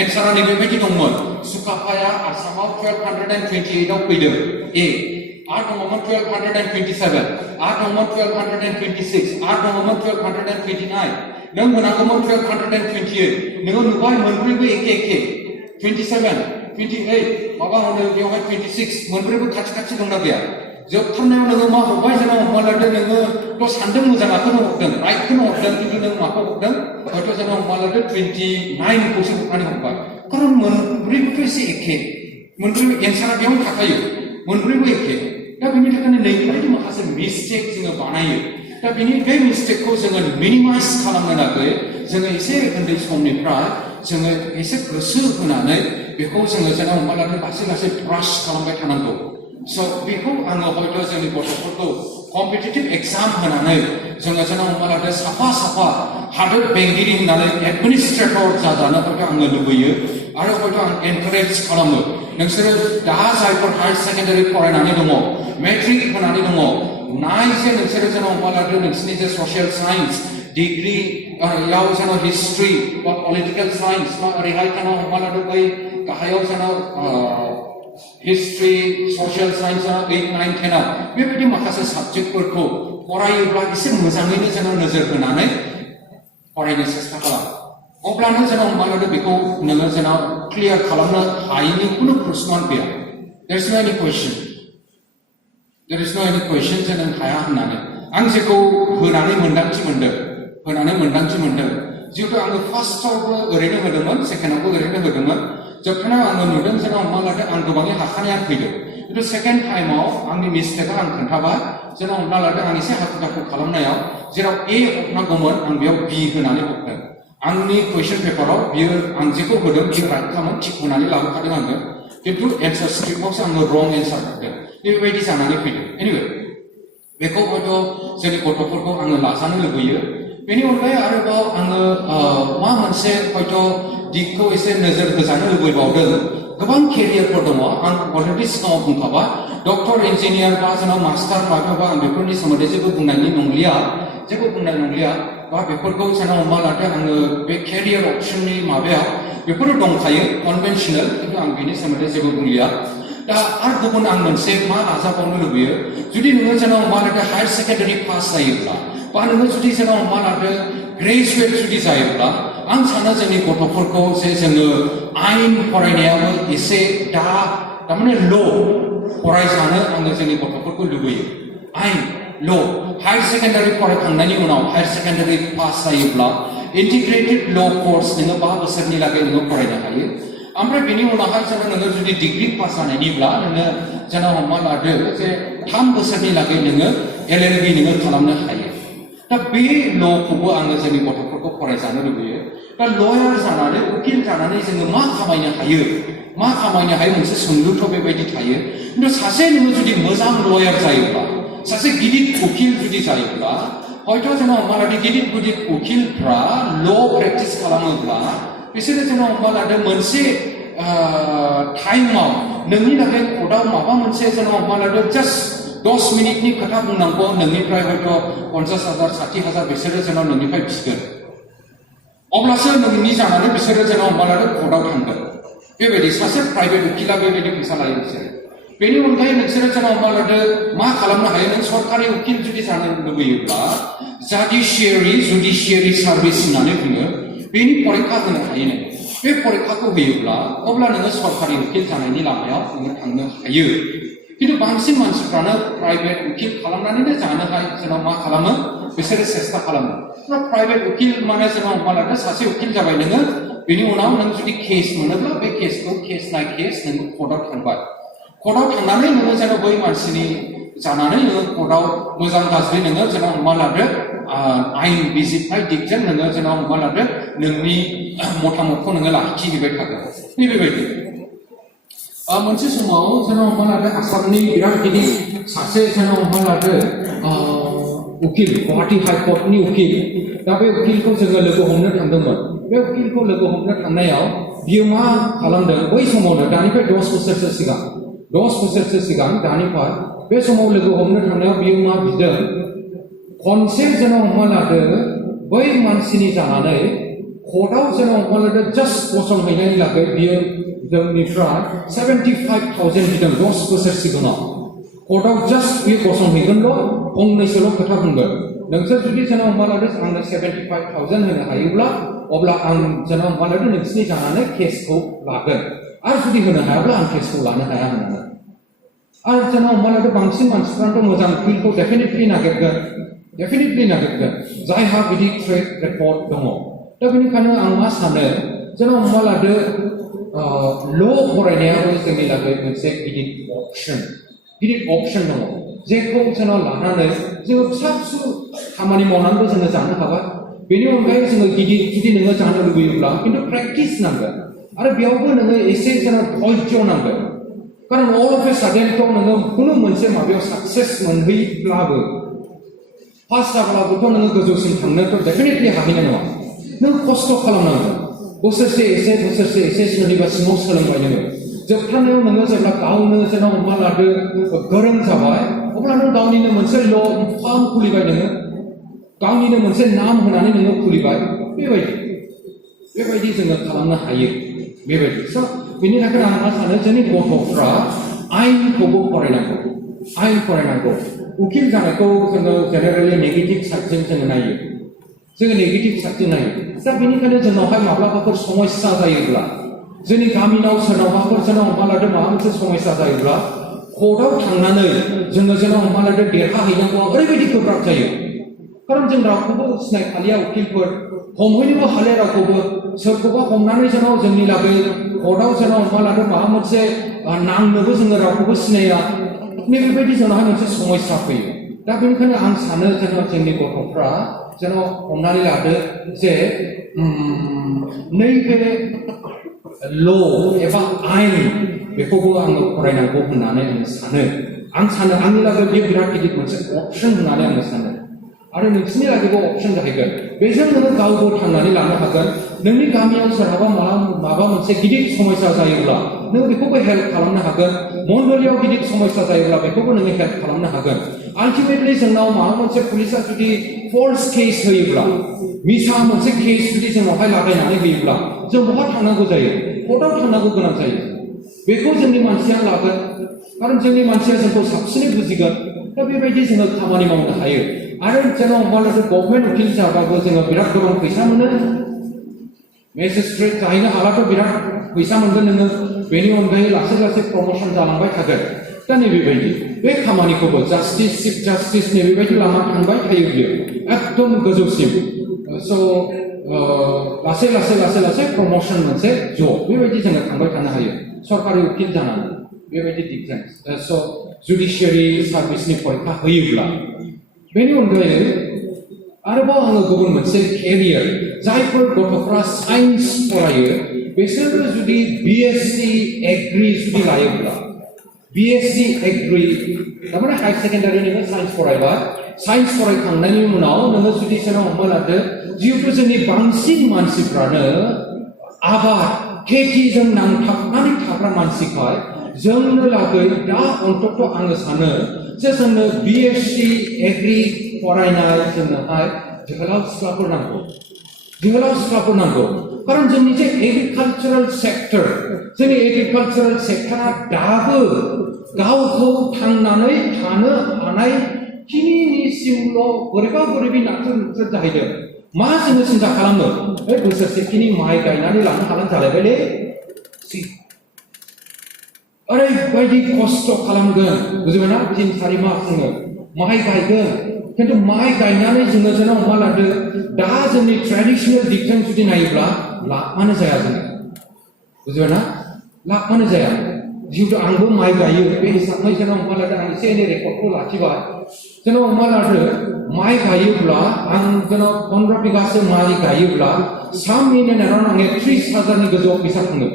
एन्सारा नैबेबायदि दंमोन सुकाफाया आसामाव 1228आव फैदों ए आरो दङमोन 1227 आरो दङमोन 1226 आरो दङमोन 1229 नों होनांगौमोन 1228 नोङो नुबाय मोनब्रैबो एखे 27, 28 माबा होनो बेवहाय 26 मोनब्रैबो खाथि दंना गैया जोबथारनायाव नोङो मा हरबाय जोंनाव हमना लादो नोङोथ' सानदों मोजाङाखौनो हरदों राइटखौनो हरदों खिन्थु नों माखौ हरदों हयथ' जोंनाव हमना लादो 29खौसो हरनानै हरबाय खारन मोनब्रैबोथ' एसे एखे मोनब्रैबो एन्सारा बेयावनो थाखायो मोनब्रैबो एखे दा बेनि थाखायनो नैबेबायदि माखासे मिस्टेक जोङो बानायो दा बेनि बे मिस्टेकखौ जोङो मिनिमाइज खालामनो थाखाय जोङो एसे उन्दै समनिफ्राय जोङो एसे गोसो होनानै बेखौ जोङो जोंनाव हमना लादो लासै ब्रास खालामबाय थानांगौ स' बेखौ आङो हयथ' जोंनि गथ'फोरखौ कम्पिटिटिभ एग्जाम होनानै जोङो जोंनाव हमना लादो साफा हादोर बेंगिरि होननानै एडमिनिस्ट्रेटर जाजानो हयथ' आङो लुबैयो आरो हयथ' आं एनकारेज खालामो नोंसोरो दा जायफोर हायार सेकेन्डारि फरायनानै दङ मेट्रिक होनानै दङ नाय जे नोंसोरो जोंनाव हमना लादो नोंसिनि जे ससियेल साइन्स डिग्री याव जोंनाव हिस्ट्रि बा पलिटिकेल साइन्स बा ओरैहाय जोंनाव हमना लादो बै गाहायाव जोंनाव हिस्ट्रि ससियेल साइन्स 8, 9, 10आव बेबायदि माखासे साबजेक्टफोरखौ फरायोब्ला एसे मोजाङैनो जोङो नोजोर होनानै फरायनो सेस्था खालाम अब्लानो जोंनाव हमना लादो बेखौ नोङो जोंनाव क्लियार खालामनो हायैनि खुनु प्रश्न गैया देयर इज नो एनि कुवेश्चन जे नों हाया होननानै आं जेखौ होनानै मोन्दांथि मोनदों जिहेतु आङो फार्स्टआवबो ओरैनो होदोंमोन सेकेन्डआवबो ओरैनो होदोंमन जोबथारनायाव आङो नुदों जोंनाव हमना लादो आं गोबाङै हाखानायानो फैदों खिन्थु सेकेन्ड टाइमाव आंनि मिस्टेकआ आं खोन्थाबाय जोंनाव हमना लादो आं एसे हाखु दाखु खालामनायाव जेराव ए हरनांगौमोन आं बेयाव बि होनानै हरदों आंनि कुवेश्चन पेपाराव बियो आं जेखौ होदों बियो राइटखामोन थिग होनानै लाबोखादों आङो खिन्थु एन्सार स्क्रिप्टआवसो आङो रं एन्सार हरदों बेबायदि जानानै फैदों एनिवे बेखौ हयथ' जोंनि गथ'फोरखौ आङो लाजानो लुबैयो बेनि अनगायै आरोबाव आङो मा मोनसे हयथ' दिगखौ एसे नोजोर होजानो लुबैबावदों गोबां केरियारफोर दङ आं अलरेडि सिगाङाव बुंखाबाय डक्टर इन्जिनियार बा जोंनाव मास्टार माबा आं बेफोरनि सोमोन्दै जेबो बुंनाय नंलिया बा बेफोरखौ जोंनाव मा लादो आङो बे केरियार अपसननि माबायाव बेफोरो दंखायो कनभेनसनेल खिन्थु आं बेनि सोमोन्दै जेबो बुंलिया दा आरो गुबुन आं मोनसे मा नाजाबावनो लुबैयो जुदि नोङो जोंनाव मा लादो हायार सेकेन्डारि पास जायोब्ला बा नोङो जुदि जोंनाव मा लादो ग्रेजुवेट जुदि जायोब्ला आं सानो जोंनि गथ'फोरखौ जे जोङो आयेन फरायनायाबो एसे दा तारमाने ल' फरायजानो आङो जोंनि गथ'फोरखौ लुबैयो आयेन ल' हायार सेकेन्डारि फरायखांनायनि उनाव हायार सेकेन्डारि पास जायोब्ला इन्टिग्रेटेड ल' कर्स नोङो 5 बोसोरनि लागै नोङो फरायनो हायो ओमफ्राय बेनि उनावहाय जोङो नोङो जुदि डिग्री पास जानायनिब्ला नोङो जोंना हमना लादो जे 3 बोसोरनि लागै नोङो LLB नोङो खालामनो हायो दा बे ल'खौबो आङो जोंनि गथ'फोरखौ फरायजानो लुबैयो दा लयार जानानै उकिल जानानै जोङो मा खामायनो हायो मोनसे सोंलुथ' बेबायदि थायो खिन्थु सासे नोङो जुदि मोजां लयार जायोब्ला सासे गिदिर उकिल जुदि जायोब्ला हयथ' जोङो हमना लादो गिदिर उकिलफ्रा ल' प्रेक्टिस खालामोब्ला बिसोरो जोङो हमना लादो मोनसे टाइमाव नोंनि थाखाय कर्टआव माबा मोनसे जोङो हमना लादो जास्ट 10 मिनिटनि खोथा बुंनांगौ नोंनिफ्राय हयथ' 50,000 60,000 बिसोरो जोंनाव नोंनिफ्राय बिगोन अब्लासो नोंनि जानानै बिसोरो जोंनाव हमना लादो कर्टआव थांगोन बेबायदि सासे प्राइभेट उकिला बेबायदि फैसा लायो बिसोरो बेनि अनगायै नोंसोरो जोंनाव हमना लादो मा खालामनो हायो नों सरकारि उकिल जुदि जानो लुबैयोब्ला जुडिशियारि सार्भिस होननानै बुङो बेनि परीक्षा होनो हायो नों बे परीक्षाखौ होयोब्ला अब्ला नोङो सरकारि उकिल जानायनि लामायाव नोङो थांनो हायो खिन्थु बांसिन मानसिफ्रानो प्राइभेट उकिल खालामनानैनो जानो हायो जोंनाव मा खालामो बिसोरो सेस्था खालामो प्राइभेट उकिल माने जोंनाव हमना लादो सासे उकिल जाबाय नोङो बेनि उनाव नों जुदि केस मोनोब्ला बे केसखौ केस नाय केस नोङो कर्टआव थांबाय कर्टआव थांनानै नोङो जेन बै मानसिनि जानानै नोङो कर्टआव मोजां गाज्रि नोङो जेन हमना लादो आयेन बिजिरनाय दिगजों नोङो जेन हमना लादो नोंनि मतामतखौ नोङो लाखिहैबाय थागोन बेबायदि मोनसे समाव जेन हमना लादो आसामनि बिराद गिदिर सासे जेन हमना लादो उकिल गुवाहाटी हाइकर्टनि उकिल दा बे उकिलखौ जोङो लोगो हमनो थांदोंमोन बे उकिलखौ लोगो हमनो थांनायाव बियो मा खालामदों बै समावनो दानिफ्राय 10 बोसोरसो सिगां दानिफ्राय बे समाव लोगो हमनो थांनायाव बियो मा बिदों खनसे जेन हमना लादो बै मानसिनि जानानै कर्टआव जेन हमना लादो जास्ट गसंहैनायनि लागै बियो जोंनिफ्राय 75,000 बिदों 10 बोसोर सिगाङाव कर्टआव जास्ट बियो गसंहैगोनल' फंनैसोल' खोथा बुंगोन नोंसोर जुदि जेन हमना लादो आंनो 75,000 होनो हायोब्ला अब्ला आं जेन हमना लादो नोंसिनि जानानै केसखौ लागोन आरो जुदि होनो हायाब्ला आं केसखौ लानो हाया होननानै आरो जेन हमना लादो बांसिन मानसिफ्राथ' मोजां उकिलखौ डेफिनेटलि नागिरगोन जायहा बिदि ट्रेक रेकर्ड दङ दा बेनिखायनो आं मा सानो जेन हमना लादो ल' फरायनायाबो जोंनि लागै मोनसे गिदिर अपसन दङ जेखौ जोङो लानानै जोङो फिसा खामानि मावनानैबो जोङो जानो हाबाय बेनि अनगायै जोङो गिदिर जुदि नोङो जानो लुबैयोब्ला खिन्थु प्रेक्टिस नांगोन आरो बेयावबो नोङो एसे जोङो धैर्य नांगोन खारन अल अफ ए साडेनथ' नोङो खुनु मोनसे माबायाव साक्सेस मोनहैब्लाबो पास जाब्लाबोथ' नोङो गोजौसिम थांनोथ' डेफिनेटलि हाहैनाय नङा नों खस्थ' खालामनांगोन बोसोरसे एसे सोरनिबा सिङाव सोलोंबाय नोङो जोबथारनायाव नोङो जेब्ला गावनो जेन हमना लादो गोरों जाबाय अब्ला नों गावनिनो मोनसे ल' फार्म खुलिबाय नोङो गावनिनो मोनसे नाम होनानै नोङो खुलिबाय बेबायदि जोङो खालामनो हायो बेबायदि स' बेनि थाखाय आं मा सानो जोंनि गथ'फ्रा आयेनखौबो फरायनांगौ उकिल जानायखौ जोङो जेनेरेलि नेगेटिभ साइडजों जोङो नायो दा बेनिखायनो जोंनावहाय माब्लाबाफोर समस्या जायोब्ला जोंनि गामिनाव सोरनावबाफोर जेन हमना लादो माबा मोनसे समस्या जायोब्ला कर्टआव थांनानै जोङो जेन हमना लादो देरहाहैनांगौआ ओरैबायदि गोब्राब जायो खारन जों रावखौबो सिनायखालिया उकिलफोर हमहैनोबो हालिया रावखौबो सोरखौबा हमनानै जेन जोंनि लागै कर्टआव जेन हमना लादो माबा मोनसे नांनोबो जोङो रावखौबो सिनाया बेबायदि जोंनावहाय मोनसे समस्या फैयो दा बेनिखायनो आं सानो जेन जोंनि गथ'फ्रा जेन हमनानै लादो जे नैबे ल' एबा आयेन बेखौबो आङो फरायनांगौ होननानै आं सानो आंनि लागै बेयो बिराद गिदिर मोनसे अपसन होननानै आङो सानो आरो नोंसिनि लागैबो अपसन जाहैगोन बेजों नोङो गावबो थांनानै लानो हागोन नोंनि गामियाव सोरहाबा माबा मोनसे गिदिर समस्या जायोब्ला नों बेखौबो हेल्प खालामनो हागोन मण्डलियाव गिदिर समस्या जायोब्ला बेखौबो नोङो हेल्प खालामनो हागोन आल्टिमेटलि जोंनाव माबा मोनसे पुलिसा जुदि फल्स केस होयोब्ला मिसा मोनसे केस जुदि जोंनावहाय लागायनानै होयोब्ला जों बहा थांनांगौ जायो कर्टआव थांनांगौ गोनां जायो बेखौ जोंनि मानसिया लागोन खारन जोंनि मानसिया जोंखौ साबसिनै बुजिगोन दा बेबायदि जोङो खामानि मावनो हायो आरो जेन हमना लादो गभर्नमेन्ट उकिल जाबाबो जोङो बिराद गोबां फैसा मोनो मेजिस्ट्रेट जाहैनो हालाथ' बिराद फैसा मोनगोन नोङो बेनि अनगायै लासै लासै प्रमोशन जालांबाय थागोन दा नैबेबायदि बे खामानिखौबो जास्टिस चिफ जास्टिस नैबेबायदि लामा थांबाय थायो बियो एकदम गोजौसिम स' लासै लासै लासै लासै प्रमोशन मोनसे ज' बेबायदि जोङो थांबाय थानो हायो सरकारि उकिल जानानै बेबायदि डिफारेन्स स' जुडिशियारि सार्भिसनि फरिखा होयोब्ला बेनि अनगायै आरोबाव आङो गुबुन मोनसे केरियार जायफोर गथ'फ्रा साइन्स फरायो बिसोरो जुदि बिएससि एग्रि जुदि लायोब्ला बिएससि एग्रि थारमाने हायार सेकेन्डारि नोङो साइन्स फरायबाय साइन्स फरायखांनायनि उनाव नोङो जुदि सोरनाव हमना लादो जिहेतु जोंनि बांसिन मानसिफ्रानो आबाद खेथिजों नांथाबनानै थाग्रा मानसिखाय जोंनो लागै दा अन्तत आङो सानो जे जोंनो बिएससि एग्रि फरायनाय जोंनोहाय जोहोलाव सिख्लाफोर नांगौ जोहोलाव सिख्लाफोर नांगौ खारन जोंनि जे एग्रिकालचारेल सेक्टर जोंनि एग्रिकालचारेल सेक्टरा दाबो गावखौ थांनानै थानो हानाय खिनिसिमल' बोरैबा बोरैबि नाथुर नुथुर जाहैदों मा जोङो सिन्था खालामो बे बोसोरसेखिनि माइ गायनानै लानो हानाय जालायबायलै ओरैबायदि खस्थ' खालामगोन बुजिबायना 3-4 मास जोङो माइ गायगोन खिन्थु माइ गायनानै जोङो जेन' हमना लादो दा जोंनि ट्रेडिसनेल दिगजों जुदि नायोब्ला लाबानो जाया जोङो बुजिबायना लाबानो जाया जिहेतु आंबो माइ गायो बे हिसाबै जेन' हमना लादो आं एसे एनै रेकर्डखौ लाखिबाय जेन' हमना लादो माइ गायोब्ला आं जेन' 15 बिगासो माइ गायोब्ला सामनिनो नेराव आङो 30,000नि गोजौआव फैसा थाङो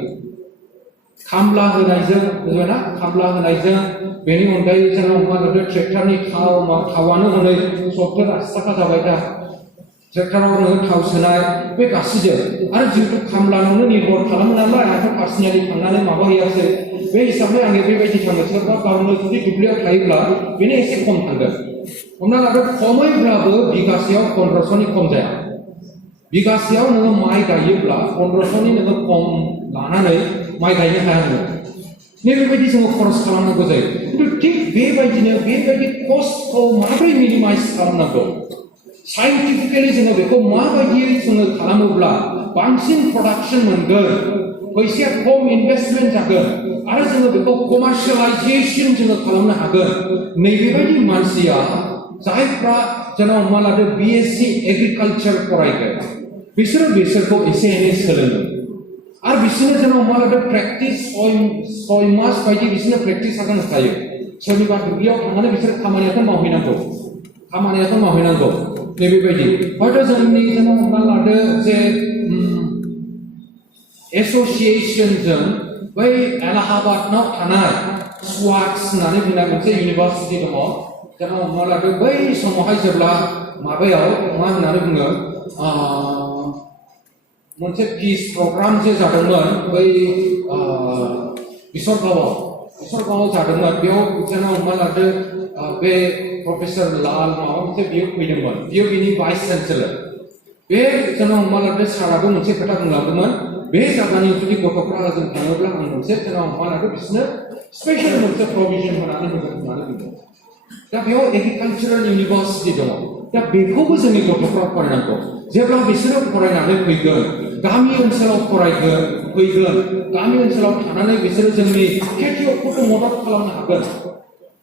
खामला होनायजों बुजिबायना खामला होनायजों बेनि अनगायै जेन' हमना लादो ट्रेक्टरनि थावानो हनै 70-80 थाखा जाबाय दा ट्रेक्टराव नोङो थाव सोनाय बे गासैजों आरो जिहेतु खामलानावनो निर्भर खालामो नालाय आंथ' पार्सनेलि थांनानै माबा हैयासै बे हिसाबै आङो बेबायदि थाङो सोरबा गावनो जुदि दुब्लियाव थायोब्ला बेनो एसे खम थांगोन हमना लादो खमैब्लाबो बिगासेयाव 1500नि खम जाया बिगासेयाव नोङो माइ गायोब्ला 1500नि नोङो खम लानानै माइ गायनो हाया नोङो नैबेबायदि जोङो खरस खालामनांगौ जायो खिन्थु थिग बेबायदिनो बेबायदि कस्टखौ माबोरै मिनिमाइज खालामनांगौ साइन्टिफिकेलि जोङो बेखौ माबायदियै जोङो खालामोब्ला बांसिन प्रडाक्शन मोनगोन फैसाया खम इनभेस्टमेन्ट जागोन आरो जोङो बेखौ कमार्शियलाइजेशन जोङो खालामनो हागोन नैबेबायदि मानसिया जायफ्रा जेन' हमना लादो बिएससि एग्रिकालचार फरायगोन बिसोरखौ एसे एनै सोलोङो आरो बिसोरनो जेन' हमना लादो प्रेक्टिस 6 मास बायदि बिसोरनो प्रेक्टिस हागोन होखायो सोरनिबा दुब्लियाव थांनानै बिसोर खामानियाथ' मावहैनांगौ नैबेबायदि हयथ' जोंनि जेन' हमना लादो जे एस'सिएशनजों बै एलाहाबादनाव थानाय स्वाट्स होननानै बुंनाय मोनसे इउनिभार्सिटि दङ जेन' हमना लादो बै समावहाय जेब्ला माबायाव मा होननानै बुङो मोनसे पिस प्रग्राम जे जादोंमोन बै बिसरगावआव जादोंमोन बेयाव जेन' हमना लादो बे प्रफेसर लाल माबा मोनसे बियो फैदोंमोन बियो बिनि भाइस चेन्सेलर बे जेन' हमना लादो साराबो मोनसे खोथा बुंलांदोंमोन बे जायगानि जुदि गथ'फ्रा जों थाङोब्ला आं मोनसे जेन' हमना लादो बिसोरनो स्पेशल मोनसे प्रभिजन होनानै होगोन होननानै बुंदों दा बेयाव एग्रिकालचारेल इउनिभार्सिटि दङ दा बेखौबो जोंनि गथ'फ्रा फरायनांगौ जेब्ला बिसोरो फरायनानै फैगोन गामि ओनसोलाव फैगोन गामि ओनसोलाव थानानै बिसोरो जोंनि खेथियकफोरखौ मदद खालामनो हागोन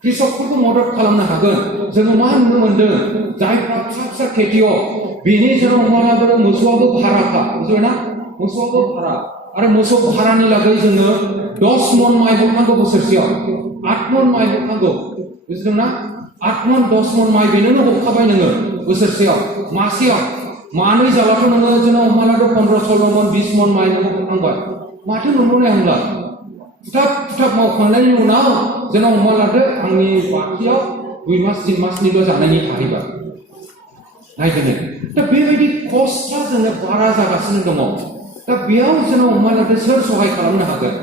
कृषकफोरखौ मदद खालामनो हागोन जोङो मा नुनो मोन्दों जायफ्रा फिसा खेथियक बेनि जेराव हमना मोसौआबो भाराखा बुजिबायना मोसौआबो भारा आरो मोसौ भारानि लागै जोङो 10 मन माइ हरनांगौ बोसोरसेयाव 8 मन माइ हरनांगौ बुजिदोंना 8 मन 10 मन माइ बेनोनो हरखाबाय नोङो बोसोरसेयाव मासेयाव मानै जाबाथ' नोङो जेनेबा हमना लादो 15-16 मन 20 मन माइ नोङो हरनांबाय माथो नुनाय होनब्ला फुथाब मावखांनायनि उनाव जेनेबा हमना लादो आंनि बाखियाव 2 मास 3 मासनिल' जानायनि थाहैबाय नायदों दा बेबायदि कस्टआ जोङो बारा जागासिनो दङ दा बेयाव जेनेबा हमना लादो सोर सहाय खालामनो हागोन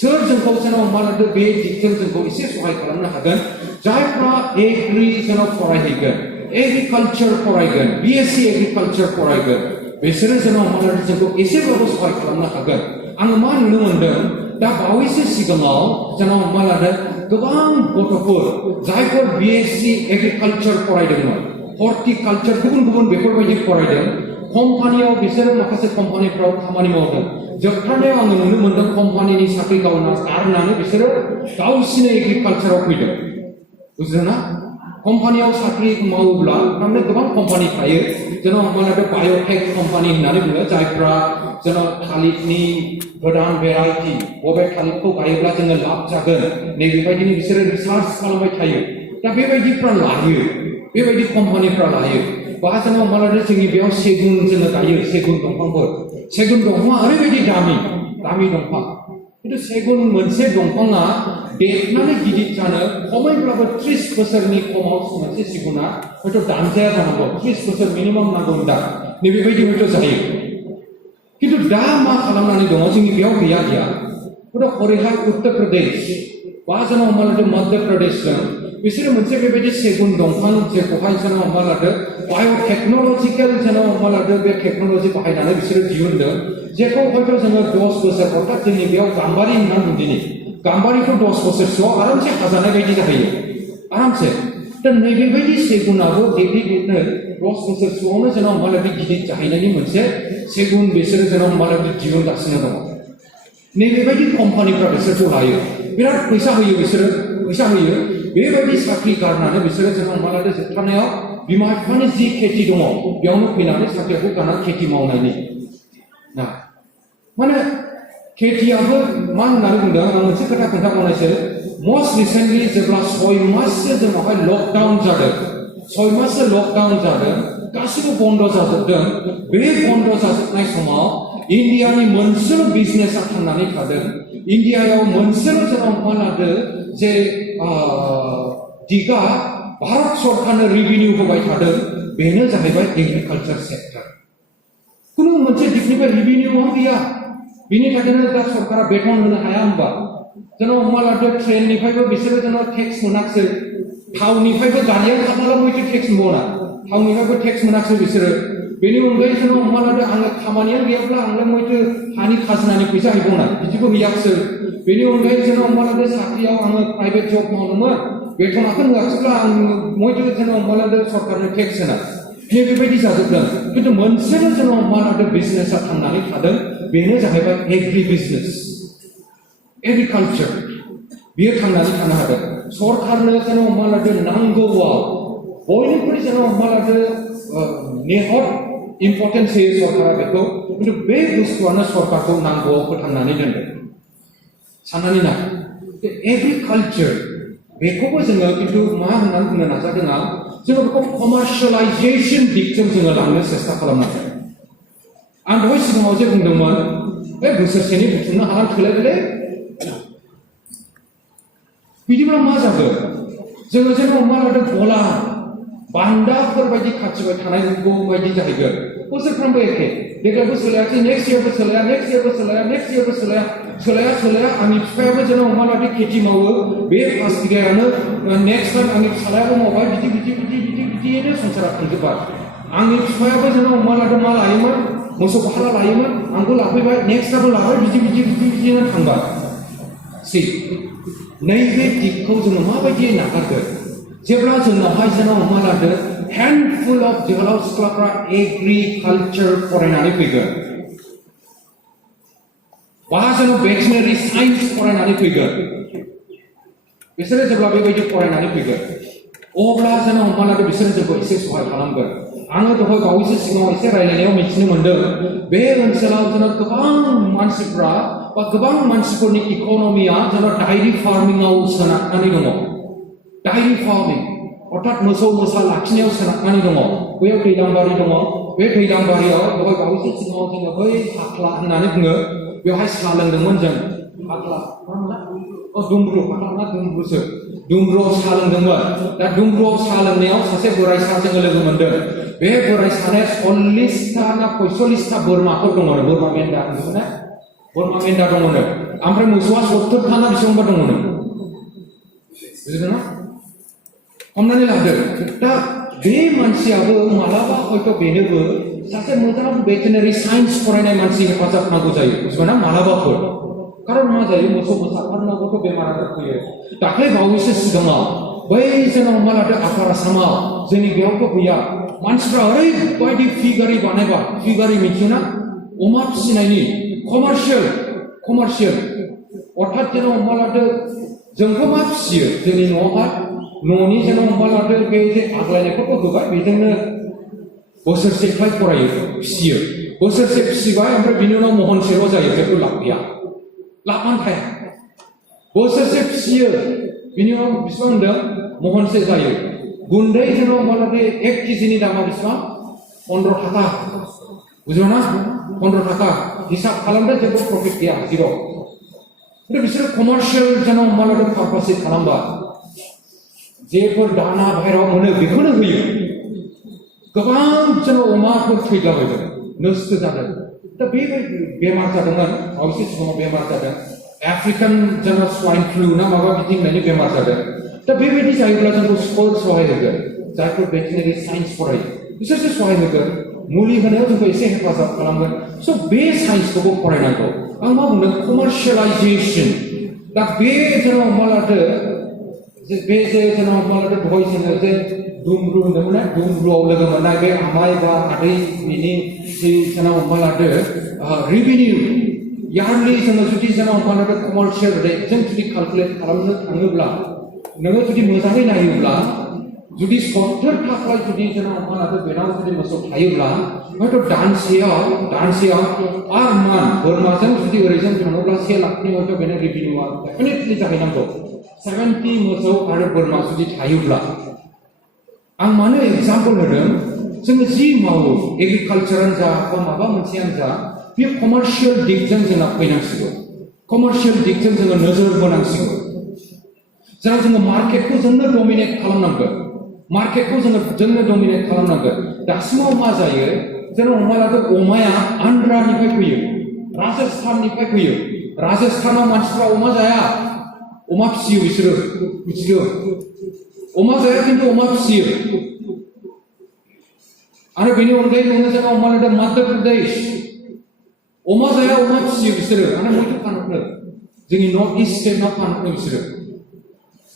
सोर जोंखौ जेनेबा हमना लादो बे दिगजों जोंखौ एसे सहाय खालामनो हागोन जायफ्रा एग्रि जेनेबा फरायहैगोन एग्रिकालचार फरायगोन बिएससि एग्रिकालचार फरायगोन बिसोरो जेनेबा हमना लादो जोंखौ एसेबाबो सहाय खालामनो हागोन आङो मा नुनो मोन्दों दा बावैसो सिगाङाव जेनेबा हमना लादो गोबां गथ'फोर जायफोर बिएससि एग्रिकालचार फरायदोंमोन हर्टिकालचार गुबुन बेफोरबायदि फरायदों कम्पानियाव बिसोरो माखासे कम्पानिफ्राव खामानि मावदों जोबथारनायाव आङो नुनो मोनदों कम्पानिनि साख्रि गारनानै बिसोरो गावसिनि एग्रिकालचाराव फैदों बुजिदों ना कम्पानियाव साख्रि मावोब्ला थारमाने गोबां कम्पानि थायो जेन' हमनानै बाय'टेक कम्पानि होननानै बुङो जायफ्रा जेन' थालिरनि गोदान भेराइटि बबे थालिरखौ गायोब्ला जोङो लाब जागोन नैबेबायदिनो बिसोरो रिसार्च खालामबाय थायो दा बेबायदिफ्रा लायो बेबायदि कम्पानिफ्रा लायो बा जोङो हमनानै जोंनि बेयाव सेगुन जोङो गायो सेगुन दंफांफोर सेगुन दंफाङा ओरैबायदि दामि दंफां खिन्थु सेगुन मोनसे दंफाङा देरनानै गिदिर जानो खमैब्लाबो 30 बोसोरनि खमाव मोनसे सिगुना हयथ' दानजाया जानांगौ 30 बोसोर मिनिमाम नांगौ दा नैबेबायदि हयथ' जायो खिन्थु दा मा खालामनानै दङ जोंनि बेयाव गैया हयथ' हरैहाय उत्तर प्रदेश बा जों हमनानै मध्य प्रदेशजों बिसोरो मोनसे बेबायदि सेगुन दंफां जेखौहाय जों हमनानै बाय'टेक्न'लजिकेल जों हमनानै बे टेक्न'लजि बाहायनानै बिसोरो दिहुनदों जेखौ हयथ' जोङो 10 बोसोर अर्थात जोंनि बेयाव गाम्बारि होनना बुङो दिनै गाम्बारिखौ 10 बोसोरसोआव आरामसे हाजानाय बायदि जाहैयो आरामसे दा नैबेबायदि सेगुनाबो देग्लिदेरनो 10 बोसोरसोआवनो जों हमनानै गिदिर जाहैनायनि मोनसे सेगुन बिसोरो जों हमनानै दिहुनगासिनो दङ नैबेबायदि कम्पानिफ्रा बिसोरखौ लायो बिराद फैसा होयो बिसोरो फैसा होयो बेबायदि साख्रि गारनानै बिसोरो जों हमनानै जोबथारनायाव बिमा बिफानि जि खेथि दङ बेयावनो फैनानै साख्रिखौ गारनानै खेथि मावनायनि ना माने खेथियाबो मा होननानै बुंदों आं मोनसे खोथा खोन्थाबावनायसो मस्ट रिसेन्टलि जेब्ला 6 माससो जोंनावहाय लकडाउन जादों 6 माससो लकडाउन जादों गासिबो बन्द जाजोबदों बे बन्द जाजोबनाय समाव इन्डियानि मोनसेल' बिजनेसा थांनानै थादों इन्डियायाव मोनसेल' जों मा लादों जे दिगा भारत सरकारनो रेभिनिउ होबाय थादों बेनो जाहैबाय एग्रिकालचार सेक्टर कुनु मोनसे दिगनिफ्राय रेभिनिउ गैया बिनि थाखायनो दा सरकारा बेथन होनो हाया होनबा जेन' हमनालादो ट्रेननिफ्रायबो बिसोरो जेन' टेक्स मोनाखसै थावनिफ्रायबो गारिया खारब्ला बयबो टेक्स मोना थावनिफ्रायबो टेक्स मोनाखसै बिसोरो बेनि अनगायै जेन' हमनालादो आङो खामानिया गैयाब्ला आंलाय बयबो हानि खाजोनानि फैसा हैबावना बिदिबो हैयाखसै बेनि अनगायै जेन' हमनालादो साख्रियाव आङो प्राइभेट जब मावदोंमोन बेथनाखौ होआखैब्ला आं बयबो जेन' हमनालादो सरकारनो टेक्स होना बेबायदि जाजोबदों खिन्थु मोनसेल' जेन' हमनालादो बिजनेसा थांनानै थादों बेनो जाहैबाय एग्रि बिजनेस एग्रिकालचार बियो थांनानै थानो हादों सरकारनो जेन' हमनालादो नांगौआव बयनिख्रुइ जेन' हमनालादो नेहर इम्पर्टेन्स होयो सरकारा बेखौ खिन्थु बे बुस्थुआनो सरकारखौ नांगौआव फोथांनानै दोनदों साननानै ना एग्रिकालचार बेखौबो जोङो खिन्थु मा होननानै बुंनो नाजादों आं जोङो बेखौ कमार्शियेलाइजेसन दिगजों जोङो लांनो सेस्था खालामनांगोन आं दहाय सिगाङाव जे बुंदोंमोन बे बोसोरसेनि बुथुमनो हानाय थोलायले बिदिब्ला मा जागोन जोङो जेन' हमनालादो गला बान्दाफोर बायदि खाथिबाय थानायखौ बायदि जाहैगोन बोसोरफ्रोमबो एखे देग्लायबो सोलायाखै नेक्स्ट इयारबो सोलाया नेक्स्ट इयारबो सोलाया नेक्स्ट इयारबो सोलाया आंनि बिफायाबो जेन' हमनालादो खेथि मावो बे 5 बिगायानो नेक्स्ट टाइम आंनि फिसालायाबो मावबाय बिदियैनो संसारा थांजोब्बाय आंनि बिफायाबो जेन' हमनालादो मा लायोमोन मोसौ भारा लायोमोन आंबो लाफैबाय नेक्स्टआबो लाबाय बिदिनो थांबाय नैबे दिगखौ जोङो माबायदि नागारगोन जेब्ला जोंनावहाय जेन' हमनालादो हेन्डफुल अफ जोहोलाव सिख्लाफ्रा एग्रिकालचार फरायनानै फैगोन बा जेन' भेटेरिनारि साइन्स फरायनानै फैगोन बिसोरो जेब्ला बेबायदि फरायनानै फैगोन अब्ला जेन' हमनालादो बिसोरो जोंखौ एसे सहाय खालामगोन आङो दहाय बावैसो सिगाङाव एसे रायलायनायाव मिथिनो मोन्दों बे ओनसोलाव जेन' गोबां मानसिफ्रा बा गोबां मानसिफोरनि इक'नमिया जेन' डायरि फार्मिंआव सोनारनानै दङ डायरि फार्मिं अर्थात मोसौ मोसा लाखिनायाव सोनारनानै दङ बैयाव दैलांबारि दङ बे दैलांबारियाव दहाय बावैसो सिगाङाव जोङो बै फाख्ला होननानै बुङो बेवहाय साहा लोंदोंमोन जों फाख्ला दुमब्रु फाख्ला ना दुमब्रुसो दुमब्रुआव साहा लोंदोंमोन दा दुमब्रुआव साहा लोंनायाव सासे बोराय साहा जोङो लोगो मोन्दों बे बोराय साहाया 40टा ना 45टा बोरमाफोर दङ बोरमा मेन्दा होनोना बोरमा मेन्दा दङनो ओमफ्राय मोसौआ 70टा ना बेसेबांबा दङनो बुजिदोंना हमनानै लादो दा बे मानसियाबो मालाबा हयथ' बेनोबो सासे मोजां भेटेरिनारि साइन्स फरायनाय मानसि हेफाजाब नांगौ जायो बुजिबायना मालाबाफोर कारन मा जायो मोसौ मोसाफोरनावबोथ' बेमार आजार फैयो दाख्लै बावैसो सिगाङाव बै जेन' हमनालादो आफार आसामाव जोंनि बेयावथ' गैया मानसिफ्रा ओरैबायदि फिगारि बानायबा फिगारि मिथियोना अमा फिसिनायनि कमार्शियेल अर्थात जेन अमा लादो जोंथ' मा फिसियो जोंनि न'आवहाय न'नि जेन अमा लादो बे जे आग्लायनायफोरखौ होबाय बेजोंनो बोसोरसे फरायो फिसियो बोसोरसे फिसिबाय ओमफ्राय बिनि उनाव महनसेल' जायो जेबो लाब गैया लाबानो थाया बोसोरसे फिसियो बिनि उनाव बेसेबां होनदों महनसे जायो गुन्दै जेन अमा लादो 1 केजिनि दामा बेसेबां 15 थाखा बुझो ना 15 थाखा हिसाब खालामदो जेबो प्रफिट गैया जिर' 근데 बिसोरो कमार्शियल जेन अमा लादो पारपासै खालामबा जेफोर दाना बाहेरायाव मोनो बेखौनो होयो गोबां जेन अमाफोर थैलाबायदों नस्थ जादों दा बेबायदि बेमार जादोंमोन बावैसो सिगाङाव बेमार जादों आफ्रिकान जेन स्वाइन फ्लु ना माबा बिदि होननायनि बेमार जादों दा बेबायदि जायोब्ला जोंखौ सोर सहाय होगोन जायफोर भेटेरिनारि साइन्स फरायो बिसोरसो सहाय होगोन मुलि होनायाव जोंखौ एसे हेफाजाब खालामगोन स' बे साइन्सखौबो फरायनांगौ आं मा बुंदों कमार्शियेलाइजेसन दा बे जेन अमा लादो बे जे जेन अमा लादो दहाय जोङो जे दुमब्रु होनदोंमोन ना दुमब्रुआव लोगो मोननाय बे आमाय बा आदै बिनि जि जेन अमा लादो रेभिनिउ यारलि जोङो जुदि जेन अमा लादो कमार्शियेल रेटजों जुदि केलकुलेट खालामनो थाङोब्ला नोङो जुदि मोजाङै नायोब्ला जुदि 70 थाखा जुदि जेन अमा लादो बेनाव जुदि मोसौ थायोब्ला हयथ' दानसेयाव मान बोरमाजों जुदि ओरैजों थाङोब्ला 1 लाखनि हयथ' बेनो रेभिनिउआ डेफिनेटलि जाहैनांगौ 70 मोसौ आरो बोरमा जुदि थायोब्ला आं मानो एग्जाम्पल होदों जोङो जि मावो एग्रिकालचारानो जा बा माबा मोनसेयानो जा बे कमार्शियेल दिगजों जोंना फैनांसिगौ कमार्शियेल दिगजों जोङो नोजोर बोनांसिगौ जेराव जोङो मार्केटखौ जोंनो डमिनेट खालामनांगोन मार्केटखौ जोंनो डमिनेट खालामनांगोन दासिमाव मा जायो जेन अमा लादो अमाया आन्ध्रानिफ्राय फैयो राजस्थाननिफ्राय फैयो राजस्थानाव मानसिफ्रा अमा जाया अमा फिसियो बिसोरो मिथिगौ अमा जाया खिन्थु अमा फिसियो आरो बेनि अनगायै नोङो जेन अमा लादो मध्य प्रदेश अमा जाया अमा फिसियो बिसोरो आरो मैथ्रु फानहरनो जोंनि नर्थ इस्ट स्टेटआव फानहरनो बिसोरो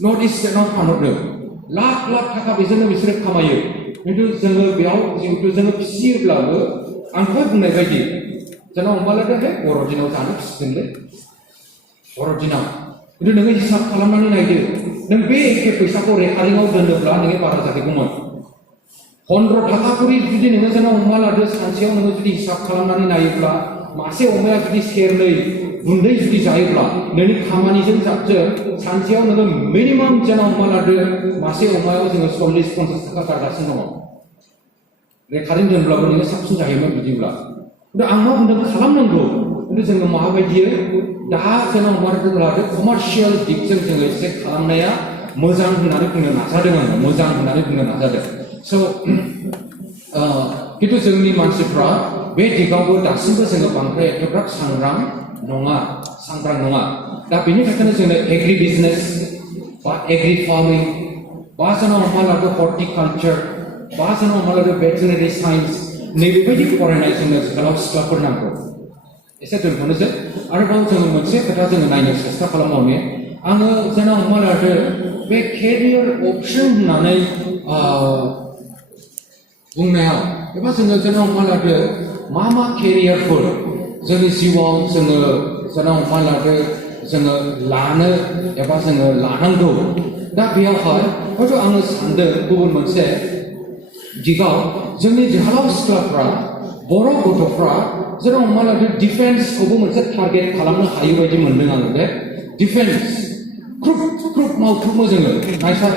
नर्थ इस्ट स्टेटआव फानहरनो लाख थाखा बेजोंनो बिसोरो खामायो खिन्थु जोङो बेयाव जिहेतु जोङो फिसियोब्लाबो आं दहाय बुंनाय बायदि जेन अमा लादो बर'दिनाव जानो फिसिगोनलै बर'दिनाव खिन्थु नोङो हिसाब खालामनानै नायदो नों बे एखे फैसाखौ रेकारिंआव दोनोब्ला नोङो बारा जाहैगौमोन 15 थाखा करि जुदि नोङो जेन अमा लादो सानसेयाव नोङो जुदि हिसाब खालामनानै नायोब्ला मासे अमाया जुदि सेरनै गुन्दै जुदि जायोब्ला नोंनि खामानिजों जाबजों सानसेयाव नोङो मिनिमाम जेन अमा लादो मासे अमायाव जोङो 40-50 थाखा गारगासिनो दङ रेकारिं दोनब्लाबो नोङो साबसिन जायोमोन बिदिब्ला खिन्थु आं मा बुंदों खालामनांगौ खिन्थु जोङो माबायदियै दा जेन अमा लादो कमार्शियेल दिगजों जोङो एसे खालामनाया मोजां होननानै बुंनो नाजादों आङो मोजां होननानै बुंनो नाजादों स' खिन्थु जोंनि मानसिफ्रा बे दिगावबो दासिमबो जोङो बांद्राय एथ'ग्राब सांग्रां नङा दा बेनि थाखायनो जोंनो एग्रि बिजनेस बा एग्रि फार्मिं बा जेन अमा लादो हर्टिकालचार बा जेन अमा लादो भेटेरिनारि साइन्स नैबेबायदि फरायनाय जोंनो आथिखालाव सिख्लाफोर नांगौ एसे दोनथ'नोसै आरोबाव जोङो मोनसे खोथा जोङो नायनो सेस्था खालामबावनो आङो जेन अमा लादो बे केरियार अपसन होननानै बुंनायाव एबा जोङो जेन अमा लादो मा केरियारफोर जोंनि जिउआव जोङो जेन अमा लादो जोङो लानो एबा जोङो लानांगौ दा बेयावहाय हयथ' आङो सानदों गुबुन मोनसे दिगाव जोंनि जोहोलाव सिख्लाफ्रा बर' गथ'फ्रा जेन अमा लादो डिफेन्सखौबो मोनसे टारगेट खालामनो हायो बायदि मोनदों आङो बे डिफेन्स ख्रुब मावथुमो जोङो नायसार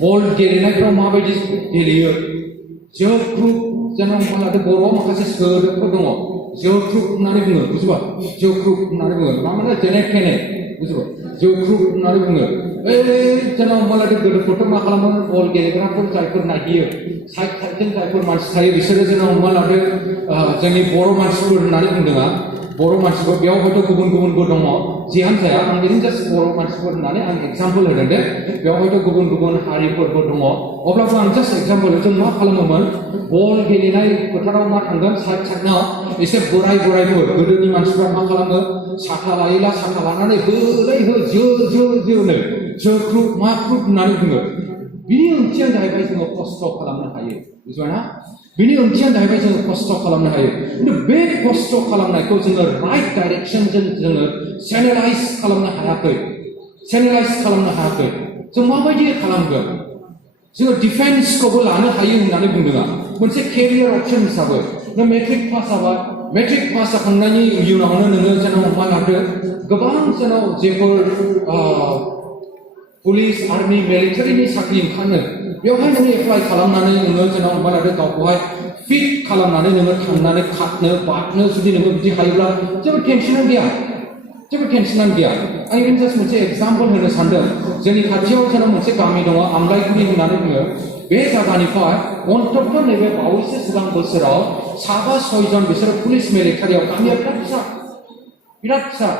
बल गेलेनायफ्राव माबायदि गेलेयो जोख्रुब जेन अमा लादो बर'आव माखासे सोदोबफोर दङ जोख्रुब होननानै बुङो बुजिबाय जोख्रुब होननानै बुङो माने जेने थेने बुजिबाय जोख्रुब होननानै बुङो जेन अमा लादो गोदोफोरथ' मा खालामो बल गेलेग्राफोर जायफोर नायहैयो साइडजों जायफोर मानसि थायो बिसोरो जेन अमा लादो जोंनि बर' मानसिफोर होननानै बुंदों आं बर' मानसिफोर बेयाव हयथ' गुबुनबो दङ जियानो जाया आं बेजों जास्ट बर' मानसिफोर होननानै आं एग्जाम्पल होदों दे बेयाव हयथ' गुबुन हारिफोरबो दङ अब्लाबो आं जास्ट एग्जाम्पल जों मा खालामोमोन बल गेलेनाय फोथाराव मा थांगोन साइडनाव एसे बोरायफोर गोदोनि मानसिफ्रा मा खालामो साथा लानानै बोरै जोनो जोख्रुब माख्रुब होननानै बुङो बिनि ओंथियानो जाहैबाय जोङो खस्थ' खालामनो हायो बुजिबायना बिनि ओंथियानो जाहैबाय जोङो खस्थ' खालामनो हायो खिन्थु बे खस्थ' खालामनायखौ जोङो राइट डाइरेक्सनजों जोङो चेनेलाइज खालामनो हायाखै जों माबायदि खालामगोन जोङो डिफेन्सखौबो लानो हायो होननानै बुंदों आं मोनसे केरियार अपसन हिसाबै नों मेट्रिक पास जाबाय मेट्रिक पास जाखांनायनि उनावनो नोङो जेन' हमना लादो गोबां जेन' जेफोर पुलिस आर्मि मिलिटारिनि साख्रि ओंखारो बेवहाय नोङो एप्लाइ खालामनानै नोङो जेन' हमना लादो गावखौहाय फिट खालामनानै नोङो थांनानै खारनो बारनो जुदि नोङो बिदि हायोब्ला जेबो टेनसनानो गैया आं इभेन जास्ट मोनसे एग्जाम्पल होनो सानदों जोंनि खाथियाव जेन' मोनसे गामि दङ आमलाइगुरि होननानै बुङो बे जायगानिफ्राय अन्तत नैबे बावैसो सिगां बोसोराव 5-6 बिसोरो पुलिस मिलिटारियाव गामिया बिराद फिसा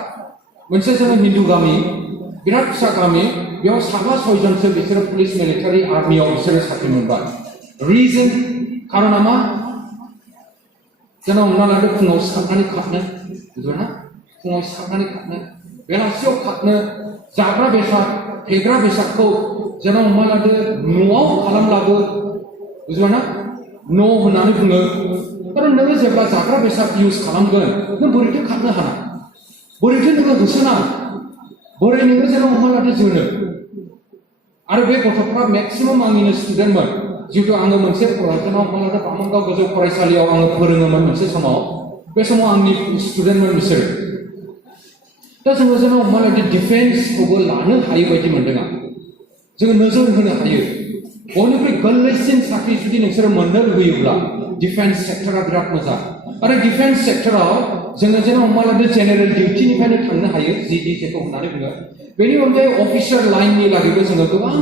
मोनसे जोङो हिन्दु गामि बिराद फिसा गामि बेयाव 5-6 बिसोरो पुलिस मिलिटारि आर्मियाव बिसोरो साख्रि मोनबाय रिजन कारना मा जेन' हमना लादो फुङाव सिखारनानै खारनो बुजिबायना फुङाव सिखारनानै खारनो बेलासियाव खारनो जाग्रा बेसाद फेग्रा बेसादखौ जेन' हमना लादो न'आव खालामब्लाबो बुजिबायना न' होननानै बुङो खारन नोङो जेब्ला जाग्रा बेसाद इउज खालामगोन नों बोरैथो खारनो हाना बोरैथो नोङो होसोना बोरै नोङो जेन' हमना लादो जोनो आरो बे गथ'फ्रा मेक्सिमाम आंनिनो स्टुडेन्टमोन जिहेतु आङो मोनसे फरायसालियाव हमना लादो बामोनगाव गोजौ फरायसालियाव आङो फोरोङोमोन मोनसे समाव बे समाव आंनि स्टुडेन्टमोन बिसोर दा जोङो जेन' हमना लादो डिफेन्सखौबो लानो हायो बायदि मोनदों आं जोङो नोजोर होनो हायो बयनिख्रुइ गोरलैसिन साख्रि जुदि नोंसोरो मोननो लुबैयोब्ला डिफेन्स सेक्टरा बिराद मोजां आरो डिफेन्स सेक्टराव जोङो जेन' हमना लादो जेनेरेल डिउटिनिफ्रायनो थांनो हायो जिडि जेखौ होननानै बुङो बेनि अनगायै अफिसार लाइननि लागैबो जोङो गोबां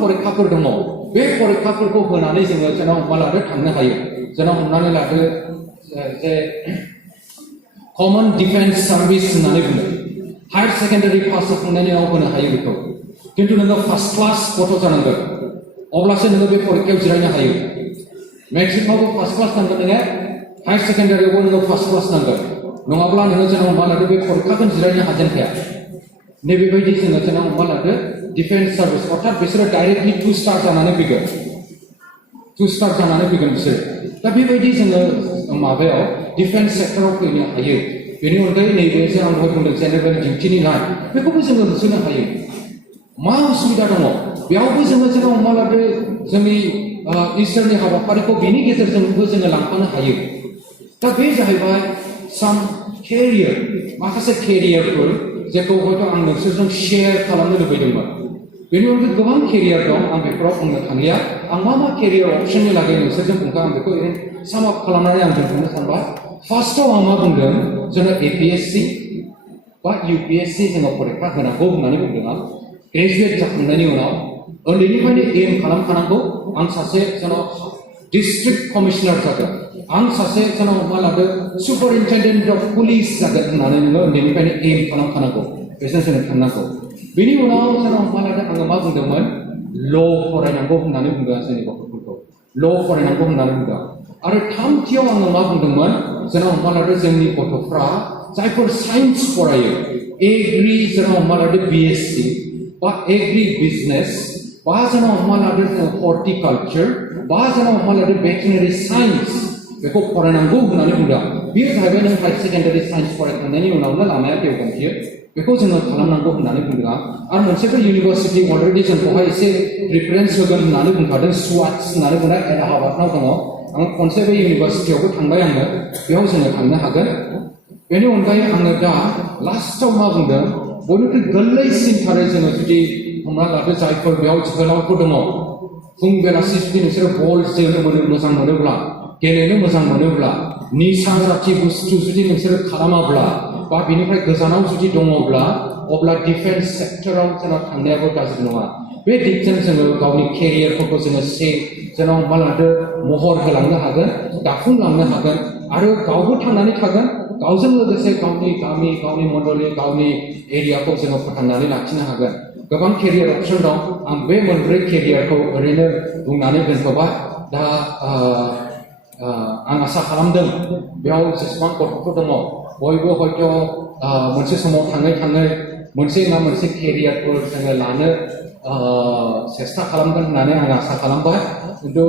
फरिखाफोर दङ बे फरिखाफोरखौ होनानै जोङो जेन' हमना लादो थांनो हायो जेन' हमनानै लादो जे कमन डिफेन्स सार्भिस होननानै बुङो हायार सेकेन्डारि पास जाखांनायनि उनाव होनो हायो बेखौ खिन्थु नोङो फार्स्ट क्लास गथ' जानांगोन अब्लासो नोङो बे फरिखायाव जिरायनो हायो मेट्रिकआवबो फार्स्ट क्लास नांगोन नोङो हायार सेकेन्डारियावबो नोङो फार्स्ट क्लास नांगोन नङाब्ला नोङो जेन' हमना लादो बे फरिखाखौ जिरायनो हाजेनखाया नैबेबायदि जोङो जेन' हमना लादो डिफेन्स सार्भिस अर्थात बिसोरो डाइरेक्टलि 2 स्टार जानानै फैगोन बिसोरो दा बेबायदि जोङो माबायाव डिफेन्स सेक्टराव फैनो हायो बेनि अनगायै नैबे जे आं दहाय बुंदों जेनेरेल डिउटिनि लाइन बेखौबो जोङो होसोनो हायो मा उसुबिदा दङ बेयावबो जोङो जेन' हमना लादो जोंनि इसोरनि हाबाफारिखौ बेनि गेजेरजोंबो जोङो लांफानो हायो दा बे जाहैबाय साम केरियार माखासे केरियारफोर जेखौ हयथ' आं नोंसोरजों शेयार खालामनो लुबैदोंमोन बेनि अनगायै गोबां केरियार दं आं बेफोराव बुंनो थांलिया आं मा केरियार अपसननि लागै नोंसोरजों बुंखा आं बेखौ ओरैनो साम आप खालामनानै आं दोनथ'नो सानबाय फार्स्टआव आं मा बुंदों जोङो APSC बा UPSC जोङो फरिखा होनांगौ होननानै बुंदों आं ग्रेजुवेट जाखांनायनि उनाव उन्दैनिफ्रायनो एम खालामखानांगौ आं सासे जेन' डिस्ट्रिक्ट कमिशनार जागोन आं सासे जेन' हमना लादो सुपारिनटेन्डेन्ट अफ पुलिस जागोन होननानै नोङो उन्दैनिफ्रायनो एम खालामखानांगौ बेजों जोङो थांनांगौ बेनि उनाव जेन' हमना लादो आङो मा बुंदोंमोन ल' फरायनांगौ होननानै बुंदों जोंनि गथ'फोरखौ ल' फरायनांगौ होननानै बुंदों आरो थामथियाव आङो मा बुंदोंमोन जेन' हमना लादो जोंनि गथ'फ्रा जायफोर साइन्स फरायो एग्रि जेन' हमना लादो BSc बा एग्रि बिजनेस बा जेन' हमना लादो हर्टिकालचार बा जेन' हमना लादो भेटेनारि साइन्स बेखौ फरायनांगौ होननानै बुंदों बेयो जाहैबाय नों हायार सेकेन्डारि साइन्स फरायखांनायनि उनावनो लामाया गेवगोनथियो बेखौ जोङो खालामनांगौ होननानै बुंदों आरो मोनसेबो इउनिभार्सिटि अलरेडि जोंखौहाय एसे प्रिफारेन्स होगोन होननानै बुंखादों स्वाट्स होननानै बुंनाय एलाहाबादनाव दङ आं खनसे बे इउनिभार्सिटियावबो थांबाय आङो बेयाव जोङो थांनो हागोन बेनि अनगायै आङो दा लास्टआव मा बुंदों बयनिख्रुइ गोरलैसिनथारै जोङो जुदि हमना लादो जायफोर बेयाव जोहोलावफोर दङ फुं बेलासि जुदि नोंसोरो बल जोनो मोजां मोनोब्ला गेलेनो मोजां मोनोब्ला निसा जाति बुस्थु जुदि नोंसोरो खालामाब्ला बा बिनिफ्राय गोजानाव जुदि दङब्ला अब्ला डिफेन्स सेक्टराव जोंहा थांनायाबो गाज्रि नङा बे दिगजों जोङो गावनि केरियारफोरखौ जोङो जेन' हमना लादो महर होलांनो हागोन दाफुंलांनो हागोन आरो गावबो थांनानै थागोन गावजों लोगोसे गावनि गामि गावनि मण्डलि गावनि एरियाखौ जोङो फोथांनानै लाखिनो हागोन गोबां केरियार अपसन दं आं बे मोनब्रै केरियारखौ ओरैनो बुंनानै दोनथ'बाय दा आं आसा खालामदों बेयाव जेसेबां गथ'फोर दङ बयबो हयथ' मोनसे समाव थाङै मोनसे ना मोनसे केरियारफोर जोङो लानो सेस्था खालामगोन होननानै आं आसा खालामबाय खिन्थु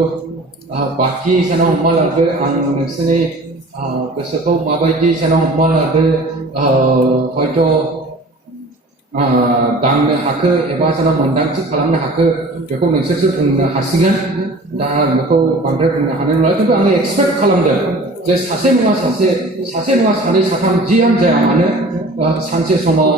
बाखि जेन हमना लादो आं नोंसोरनि गोसोखौ माबायदि जेन हमना लादो हयथ' दांनो हाखो एबा जेन मोन्दांथि खालामनो हाखो बेखौ नोंसोरसो बुंनो हासिगोन दा बेखौ बांद्राय बुंनो हानाय नंला खिन्थु आङो एक्सपेक्ट खालामदों जे सासे नङा सानै साथाम जियानो जाया मानो सानसे समाव